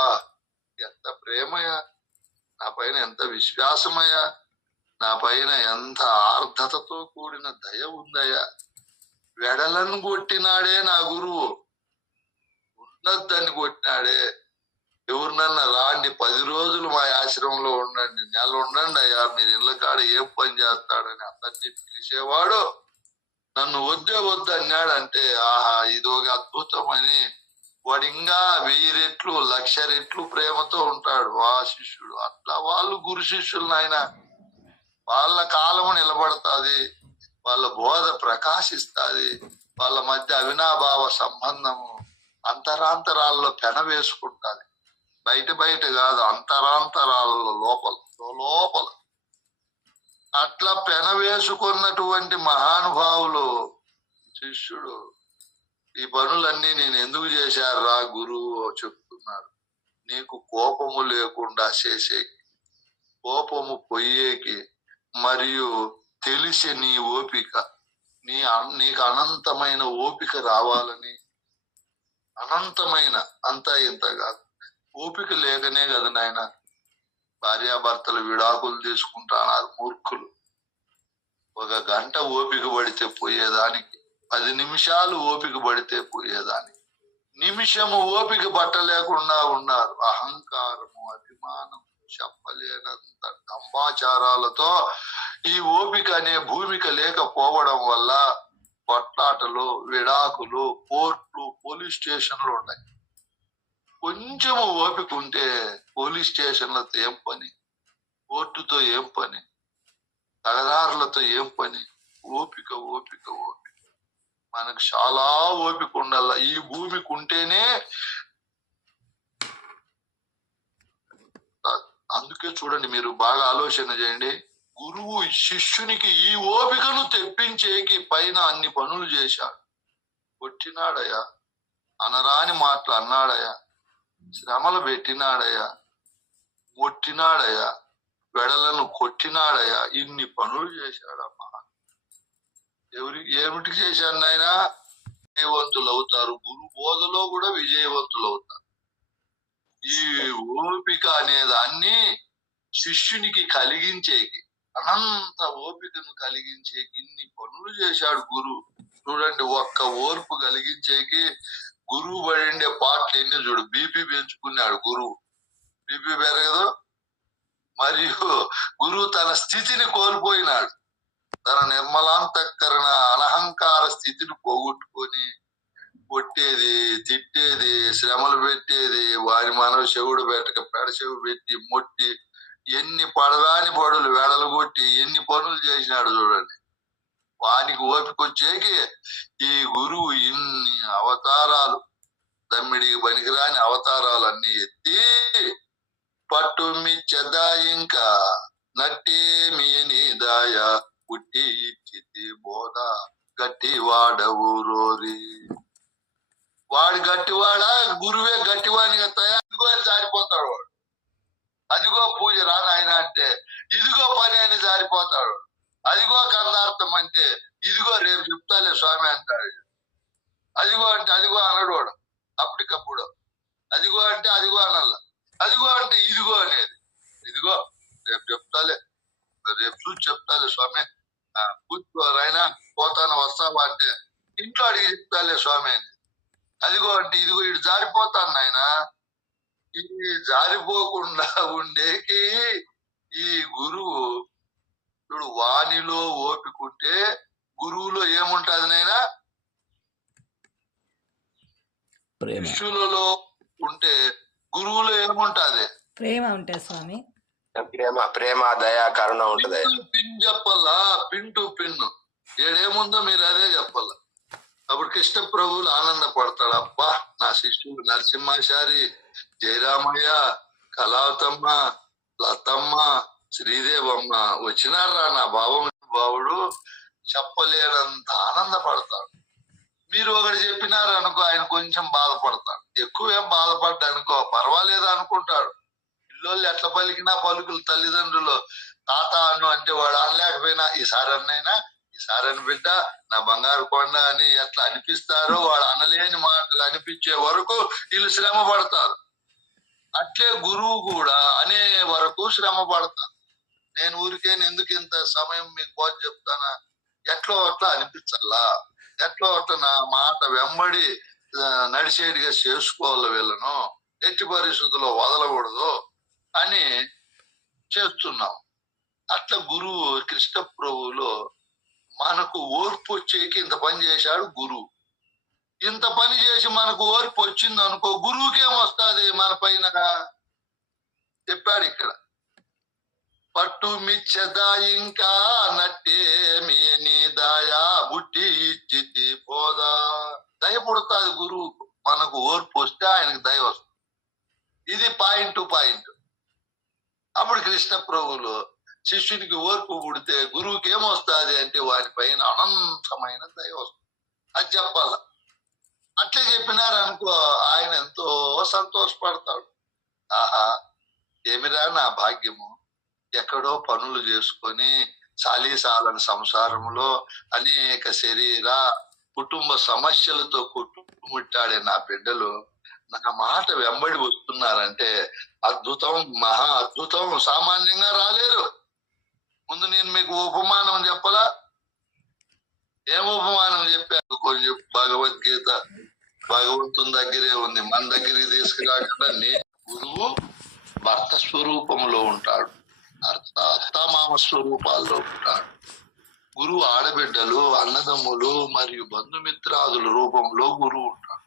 ఎంత ప్రేమయ్యా, నా పైన ఎంత విశ్వాసమయ్యా, నా పైన ఎంత ఆర్ద్రతతో కూడిన దయ ఉందయ్యా. వెడలను కొట్టినాడే నా గురువు, ఉన్నదాన్ని కొట్టినాడే. ఎవరినన్నా రాండి, 10 రోజులు మా ఆశ్రమంలో ఉండండి, నెల ఉండండి అయ్యా, మీరు ఇళ్ళ కాడ ఏం పని చేస్తాడని అందరినీ పిలిచేవాడు. నన్ను వద్దే వద్దు అన్నాడంటే ఆహా ఇది ఒక అద్భుతమని వాడు ఇంకా 1000 రెట్లు 1,00,000 రెట్లు ప్రేమతో ఉంటాడు ఆ శిష్యుడు. అట్లా వాళ్ళు గురు శిష్యులు నాయన, వాళ్ళ కాలము నిలబడతాది, వాళ్ళ బోధ ప్రకాశిస్తాది, వాళ్ళ మధ్య అవినాభావ సంబంధము అంతరాంతరాల్లో పెన వేసుకుంటాది. బయట కాదు, అంతరాంతరాలలో లోపల అట్లా పెన వేసుకున్నటువంటి మహానుభావులు శిష్యుడు ఈ పనులన్నీ నేను ఎందుకు చేశారా గురువు చెప్తున్నాడు. నీకు కోపము లేకుండా చేసేకి, కోపము పొయ్యేకి, మరియు తెలిసి నీ ఓపిక, నీకు అనంతమైన ఓపిక రావాలని, అనంతమైన అంతా ఇంత కాదు, ఓపిక లేకనే కదా నాయన భార్యాభర్తలు విడాకులు తీసుకుంటున్నారు మూర్ఖులు. 1 గంట ఓపిక పడితే పోయేదానికి 10 నిమిషాలు ఓపిక పడితే పోయేదానికి నిమిషము ఓపిక పట్టలేకుండా ఉన్నారు. అహంకారము, అభిమానం, చెప్పలేనంత డంబాచారాలతో ఈ ఓపిక అనే భూమిక లేకపోవడం వల్ల కొట్లాటలు, విడాకులు, కోర్టులు, పోలీస్ స్టేషన్లు ఉన్నాయి. కొంచెము ఓపిక ఉంటే పోలీస్ స్టేషన్లతో ఏం పని, కోర్టుతో ఏం పని, తగదారులతో ఏం పని. ఓపిక ఓపిక ఓపిక, మనకు చాలా ఓపిక ఉండాల. ఈ భూమికి ఉంటేనే, అందుకే చూడండి మీరు బాగా ఆలోచన చేయండి. గురువు శిష్యునికి ఈ ఓపికను తెప్పించేకి పైన అన్ని పనులు చేశాడు. కొట్టినాడయ్యా, అనరాని మాటలు అన్నాడయ్యా, శ్రమలు పెట్టినాడయ్యా, మొట్టినాడయ్యా, వెడలను కొట్టినాడయ్యా, ఇన్ని పనులు చేశాడమ్మా. ఏమిటికి చేశాడు నాయన? విజయవంతులు అవుతారు, గురు బోధలో కూడా విజయవంతులు అవుతారు. ఈ ఓపిక అనే దాన్ని శిష్యునికి కలిగించేకి, అనంత ఓపికను కలిగించేకి ఇన్ని పనులు చేశాడు గురువు. చూడండి, ఒక్క ఓర్పు కలిగించేకి గురువు పడిండే పాటలు ఎన్ని చూడు. బీపీ పెంచుకున్నాడు గురువు, బీపీ పెరగదు. మరియు గురువు తన స్థితిని కోల్పోయినాడు, తన నిర్మలాంతఃకరణ అనహంకార స్థితిని పోగొట్టుకొని కొట్టేది, తిట్టేది, శ్రమలు పెట్టేది, వారి మనవ చెవుడు పెట్టక పెడచెవు పెట్టి మొట్టి ఎన్ని పడరాని పడులు వెడలు కొట్టి ఎన్ని పనులు చేసినాడు చూడండి. వానికి ఓపికొచ్చేకి ఈ గురువు ఇన్ని అవతారాలు, దమ్మిడికి పనికిరాని అవతారాలన్నీ ఎత్తి పట్టు మిచ్చదా ఇంకా నట్టేమి నీదాయ పుట్టి ఇచ్చితి బోధ గట్టి వాడవురోరి. వాడు గట్టివాడా? గురువే గట్టివాడిగా తయారుగో అని జారిపోతాడు వాడు. అదిగో పూజ రానాయన అంటే ఇదిగో పని అని జారిపోతాడు. అదిగో కందార్థం అంటే ఇదిగో రేపు చెప్తాలే స్వామి అంటాడు. అదిగో అంటే అదిగో అనడు వాడు అప్పటికప్పుడు. అదిగో అంటే అదిగో అనల్ల, అదిగో అంటే ఇదిగో అనేది. ఇదిగో రేపు చెప్తాలే, రేపు చూసి చెప్తాలే స్వామి, కూర్చో నాయనా పోతాను వస్తావా అంటే ఇంట్లో అడిగి చెప్తాలే స్వామి అని. అదిగో అంటే ఇదిగో ఇటు జారిపోతాను నాయనా. ఈ జారిపోకుండా ఉండేకి ఈ గురువు ఇప్పుడు వాణిలో ఓపికంటే గురువులో ఏముంటది నాయనా? శిష్యులలో ఉంటే గురువులో ఏముంటది? ప్రేమ ఉంటుంది స్వామి. ప్రేమ దయా కరుణ ఉంటది. పిన్ చెప్పాలా, పిన్ టు పిన్ ఏడేముందో మీరు అదే చెప్పాలా. అప్పుడు కృష్ణ ప్రభువులు ఆనందపడతాడు. అబ్బా నా శిష్యుడు నరసింహాచారి, జయరామయ్య, కళావతమ్మ, లతమ్మ, శ్రీదేవమ్మ వచ్చినారా నా బావుడు చెప్పలేనంత ఆనందపడతాడు. మీరు ఒకటి చెప్పినారనుకో ఆయన కొంచెం బాధపడతాడు. ఎక్కువేం బాధపడ్డానుకో పర్వాలేదు అనుకుంటాడు. పిల్లోళ్ళు ఎట్లా పలికినా పలుకులు తల్లిదండ్రులు తాత అను అంటే వాడు అనలేకపోయినా ఈసారి అన్నైనా ఈసారి బిడ్డ నా బంగారు కొండ అని ఎట్లా అనిపిస్తారో వాడు అనలేని మాటలు అనిపించే వరకు వీళ్ళు శ్రమ పడతారు. అట్లే గురువు కూడా అనే వరకు శ్రమ పడతారు. నేను ఊరికే ఎందుకు ఇంత సమయం మీకు బోధ చెప్తానా, ఎట్లో అట్లా అనిపించాలా, ఎట్లో అట్లా నా మాట వెంబడి నడిచేటిగా చేసుకోవాలి, వీళ్ళను ఎట్టి పరిస్థితుల్లో వదలకూడదు అని చేస్తున్నాం. అట్లా గురువు కృష్ణ ప్రభువులో మనకు ఓర్పు వచ్చేకి ఇంత పని చేశాడు గురువు. ఇంత పని చేసి మనకు ఓర్పు వచ్చింది అనుకో గురువుకేమొస్తుంది మన పైన చెప్పాడు ఇక్కడ. పట్టు మిచ్చదా ఇంకా నట్టే మీ దయా బుట్టి ఇచ్చి పోదా. దయ పుడుతుంది గురువు. మనకు ఓర్పు వస్తే ఆయనకు దయ వస్తుంది. ఇది పాయింట్ టు పాయింట్. అప్పుడు కృష్ణ ప్రభువులు శిష్యునికి ఓర్పు పుడితే గురువుకి ఏమొస్తుంది అంటే వారి పైన అనంతమైన దయ వస్తుంది. అది చెప్పాల. అట్లే చెప్పినారనుకో ఆయన ఎంతో సంతోషపడతాడు. ఆహా ఏమిరా నా భాగ్యము, ఎక్కడో పనులు చేసుకొని సాలీసాలని సంసారంలో అనేక శరీర కుటుంబ సమస్యలతో కుట్టుముట్టాడే నా బిడ్డలు నా మాట వెంబడి వస్తున్నారంటే అద్భుతం, మహా అద్భుతం. సామాన్యంగా రాలేరు. ముందు నేను మీకు ఉపమానం చెప్పలా? ఏం ఉపమానం చెప్పాను? కొంచెం భగవద్గీత భగవంతుని దగ్గరే ఉంది, మన దగ్గరికి తీసుకురాకుండా నేను గురువు భర్త స్వరూపంలో ఉంటాడు, అత్తామామ స్వరూపాల్లో ఉంటాడు. గురువు ఆడబిడ్డలు, అన్నదమ్ములు మరియు బంధుమిత్రాదుల రూపంలో గురువు ఉంటాడు.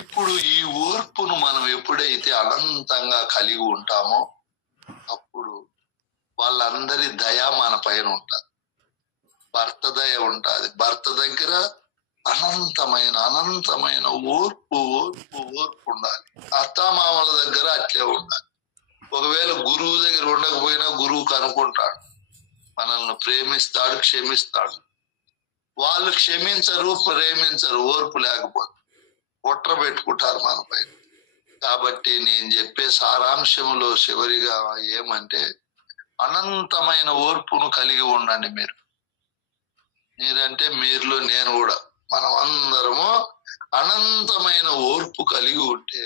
ఇప్పుడు ఈ ఓర్పును మనం ఎప్పుడైతే అనంతంగా కలిగి ఉంటామో అప్పుడు వాళ్ళందరి దయ మన పైన ఉంటుంది. భర్త దయ ఉంటుంది. భర్త దగ్గర అనంతమైన ఓర్పు ఉండాలి. అత్తామామల దగ్గర అట్లే ఉండాలి. ఒకవేళ గురువు దగ్గర ఉండకపోయినా గురువుకు అనుకుంటాడు, మనల్ని ప్రేమిస్తాడు, క్షమిస్తాడు. వాళ్ళు క్షమించరు, ప్రేమించరు ఓర్పు లేకపోతే కుట్ర పెట్టుకుంటారు మన పైన. కాబట్టి నేను చెప్పే సారాంశంలో చివరిగా ఏమంటే అనంతమైన ఓర్పును కలిగి ఉండండి. మీరంటే మీరులో నేను కూడా మనం అందరము అనంతమైన ఓర్పు కలిగి ఉంటే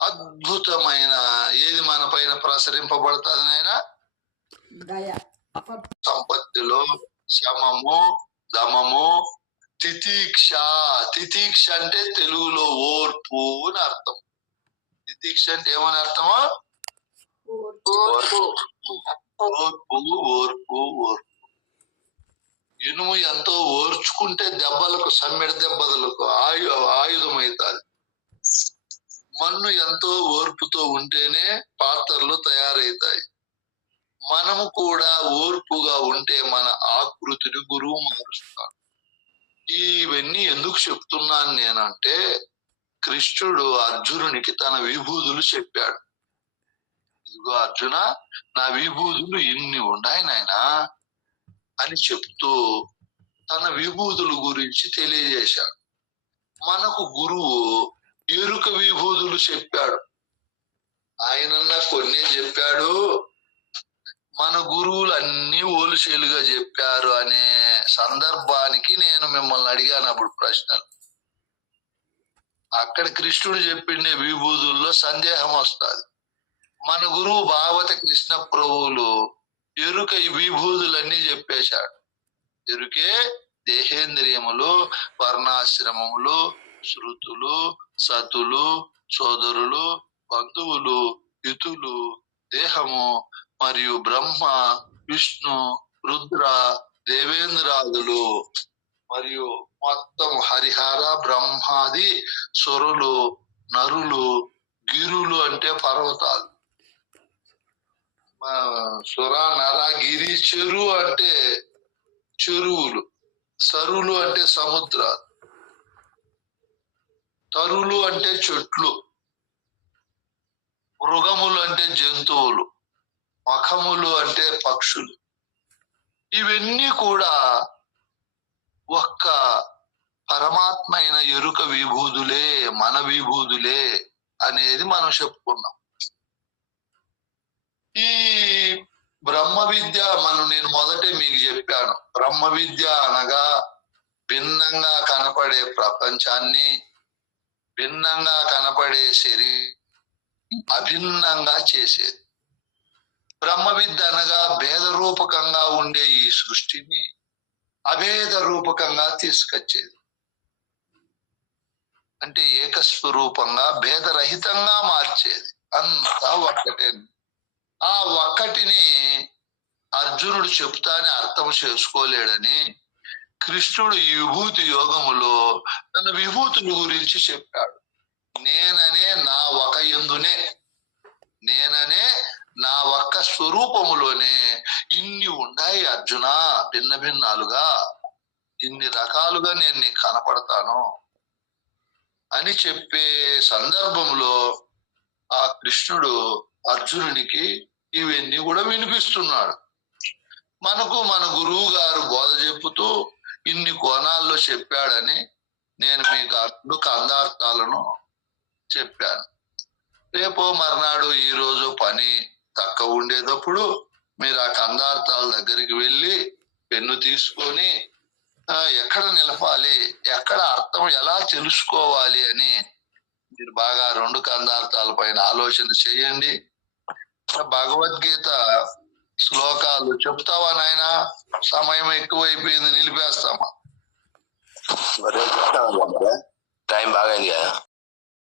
అద్భుతమైన ఏది మన పైన ప్రసరింపబడుతుంది నైనా? సంపత్తిలో శమము, దమము, తితీక్ష. తితీక్ష అంటే తెలుగులో ఓర్పు అని అర్థం. తితీక్ష అంటే ఏమని అర్థమా? ఓర్పు. ఇనుము ఎంతో ఓర్చుకుంటే దెబ్బలకు, సమ్మెడ దెబ్బలకు ఆయుధం అవుతుంది. మన్ను ఎంతో ఓర్పుతో ఉంటేనే పాత్రలు తయారవుతాయి. మనము కూడా ఓర్పుగా ఉంటే మన ఆకృతిని గురువు మారుస్తాడు. ఇవన్నీ ఎందుకు చెప్తున్నాను నేనంటే కృష్ణుడు అర్జునునికి తన విభూతులు చెప్పాడు. ఇదిగో అర్జున, నా విభూతులు ఇన్ని ఉన్నాయి నాయనా అని చెప్తూ తన విభూతుల గురించి తెలియజేశాడు. మనకు గురువు ఎరుక విభూతులు చెప్పాడు. ఆయనన్నా కొన్ని చెప్పాడు, మన గురువులు అన్ని ఓలుసేలుగా చెప్పారు అనే సందర్భానికి నేను మిమ్మల్ని అడిగాను అప్పుడు ప్రశ్నలు. అక్కడ కృష్ణుడు చెప్పిండే విభూతుల్లో సందేహం వస్తుంది. మన గురువు భాగవత కృష్ణ ప్రభువులు ఎరుక ఈ విభూతులన్నీ చెప్పేశాడు. ఎరుకే దేహేంద్రియములు, వర్ణాశ్రమములు, శృతులు, సతులు, సోదరులు, బంధువులు, హితులు, దేహము మరియు బ్రహ్మ, విష్ణు, రుద్ర, దేవేంద్రాదులు మరియు మొత్తం హరిహర బ్రహ్మాది సురులు, నరులు, గిరులు అంటే పర్వతాలు, సుర నర గిరి, చెరు అంటే చెరువులు, సరులు అంటే సముద్రాలు, తరులు అంటే చెట్లు, మృగములు అంటే జంతువులు, మఖములు అంటే పక్షులు. ఇవన్నీ కూడా ఒక్క పరమాత్మ అయిన ఎరుక విభూదులే, మన విభూదులే అనేది మనం చెప్పుకున్నాం. ఈ బ్రహ్మ విద్య నేను మొదటే మీకు చెప్పాను. బ్రహ్మ విద్య అనగా భిన్నంగా కనపడే ప్రపంచాన్ని, భిన్నంగా కనపడే శరీరం అభిన్నంగా చేసేది. బ్రహ్మ విద్య అనగా భేద రూపకంగా ఉండే ఈ సృష్టిని అభేద రూపకంగా తీసుకొచ్చేది. అంటే ఏకస్వరూపంగా భేదరహితంగా మార్చేది. అంతా ఒక్కటే. ఆ ఒక్కటిని అర్జునుడు చెప్తానే అర్థం చేసుకోలేడని కృష్ణుడు ఈ విభూతి యోగములో తన విభూతుల గురించి చెప్పాడు. నేననే నా ఒక యందునే, నేననే నా ఒక్క స్వరూపములోనే ఇన్ని ఉన్నాయి అర్జున, భిన్న భిన్నాలుగా, ఇన్ని రకాలుగా నేను నీకు కనపడతాను అని చెప్పే సందర్భంలో ఆ కృష్ణుడు అర్జునునికి ఇవన్నీ కూడా వినిపిస్తున్నాడు. మనకు మన గురువు గారు బోధ చెప్పుతూ ఇన్ని కోణాల్లో చెప్పాడని నేను మీకు అర్థ కందార్థాలను చెప్పాను. రేపో మర్నాడు ఈ రోజు పని తక్కువ ఉండేటప్పుడు మీరు ఆ కందార్థాల దగ్గరికి వెళ్ళి పెన్ను తీసుకొని ఎక్కడ నిలపాలి, ఎక్కడ అర్థం ఎలా తెలుసుకోవాలి అని మీరు బాగా 2 కందార్థాల పైన ఆలోచన చేయండి. భగవద్గీత శ్లోకాలు చెప్తావా నాయన? సమయం ఎక్కువైపోయింది, నిలిపేస్తామా? టైం బాగా అయింది కదా.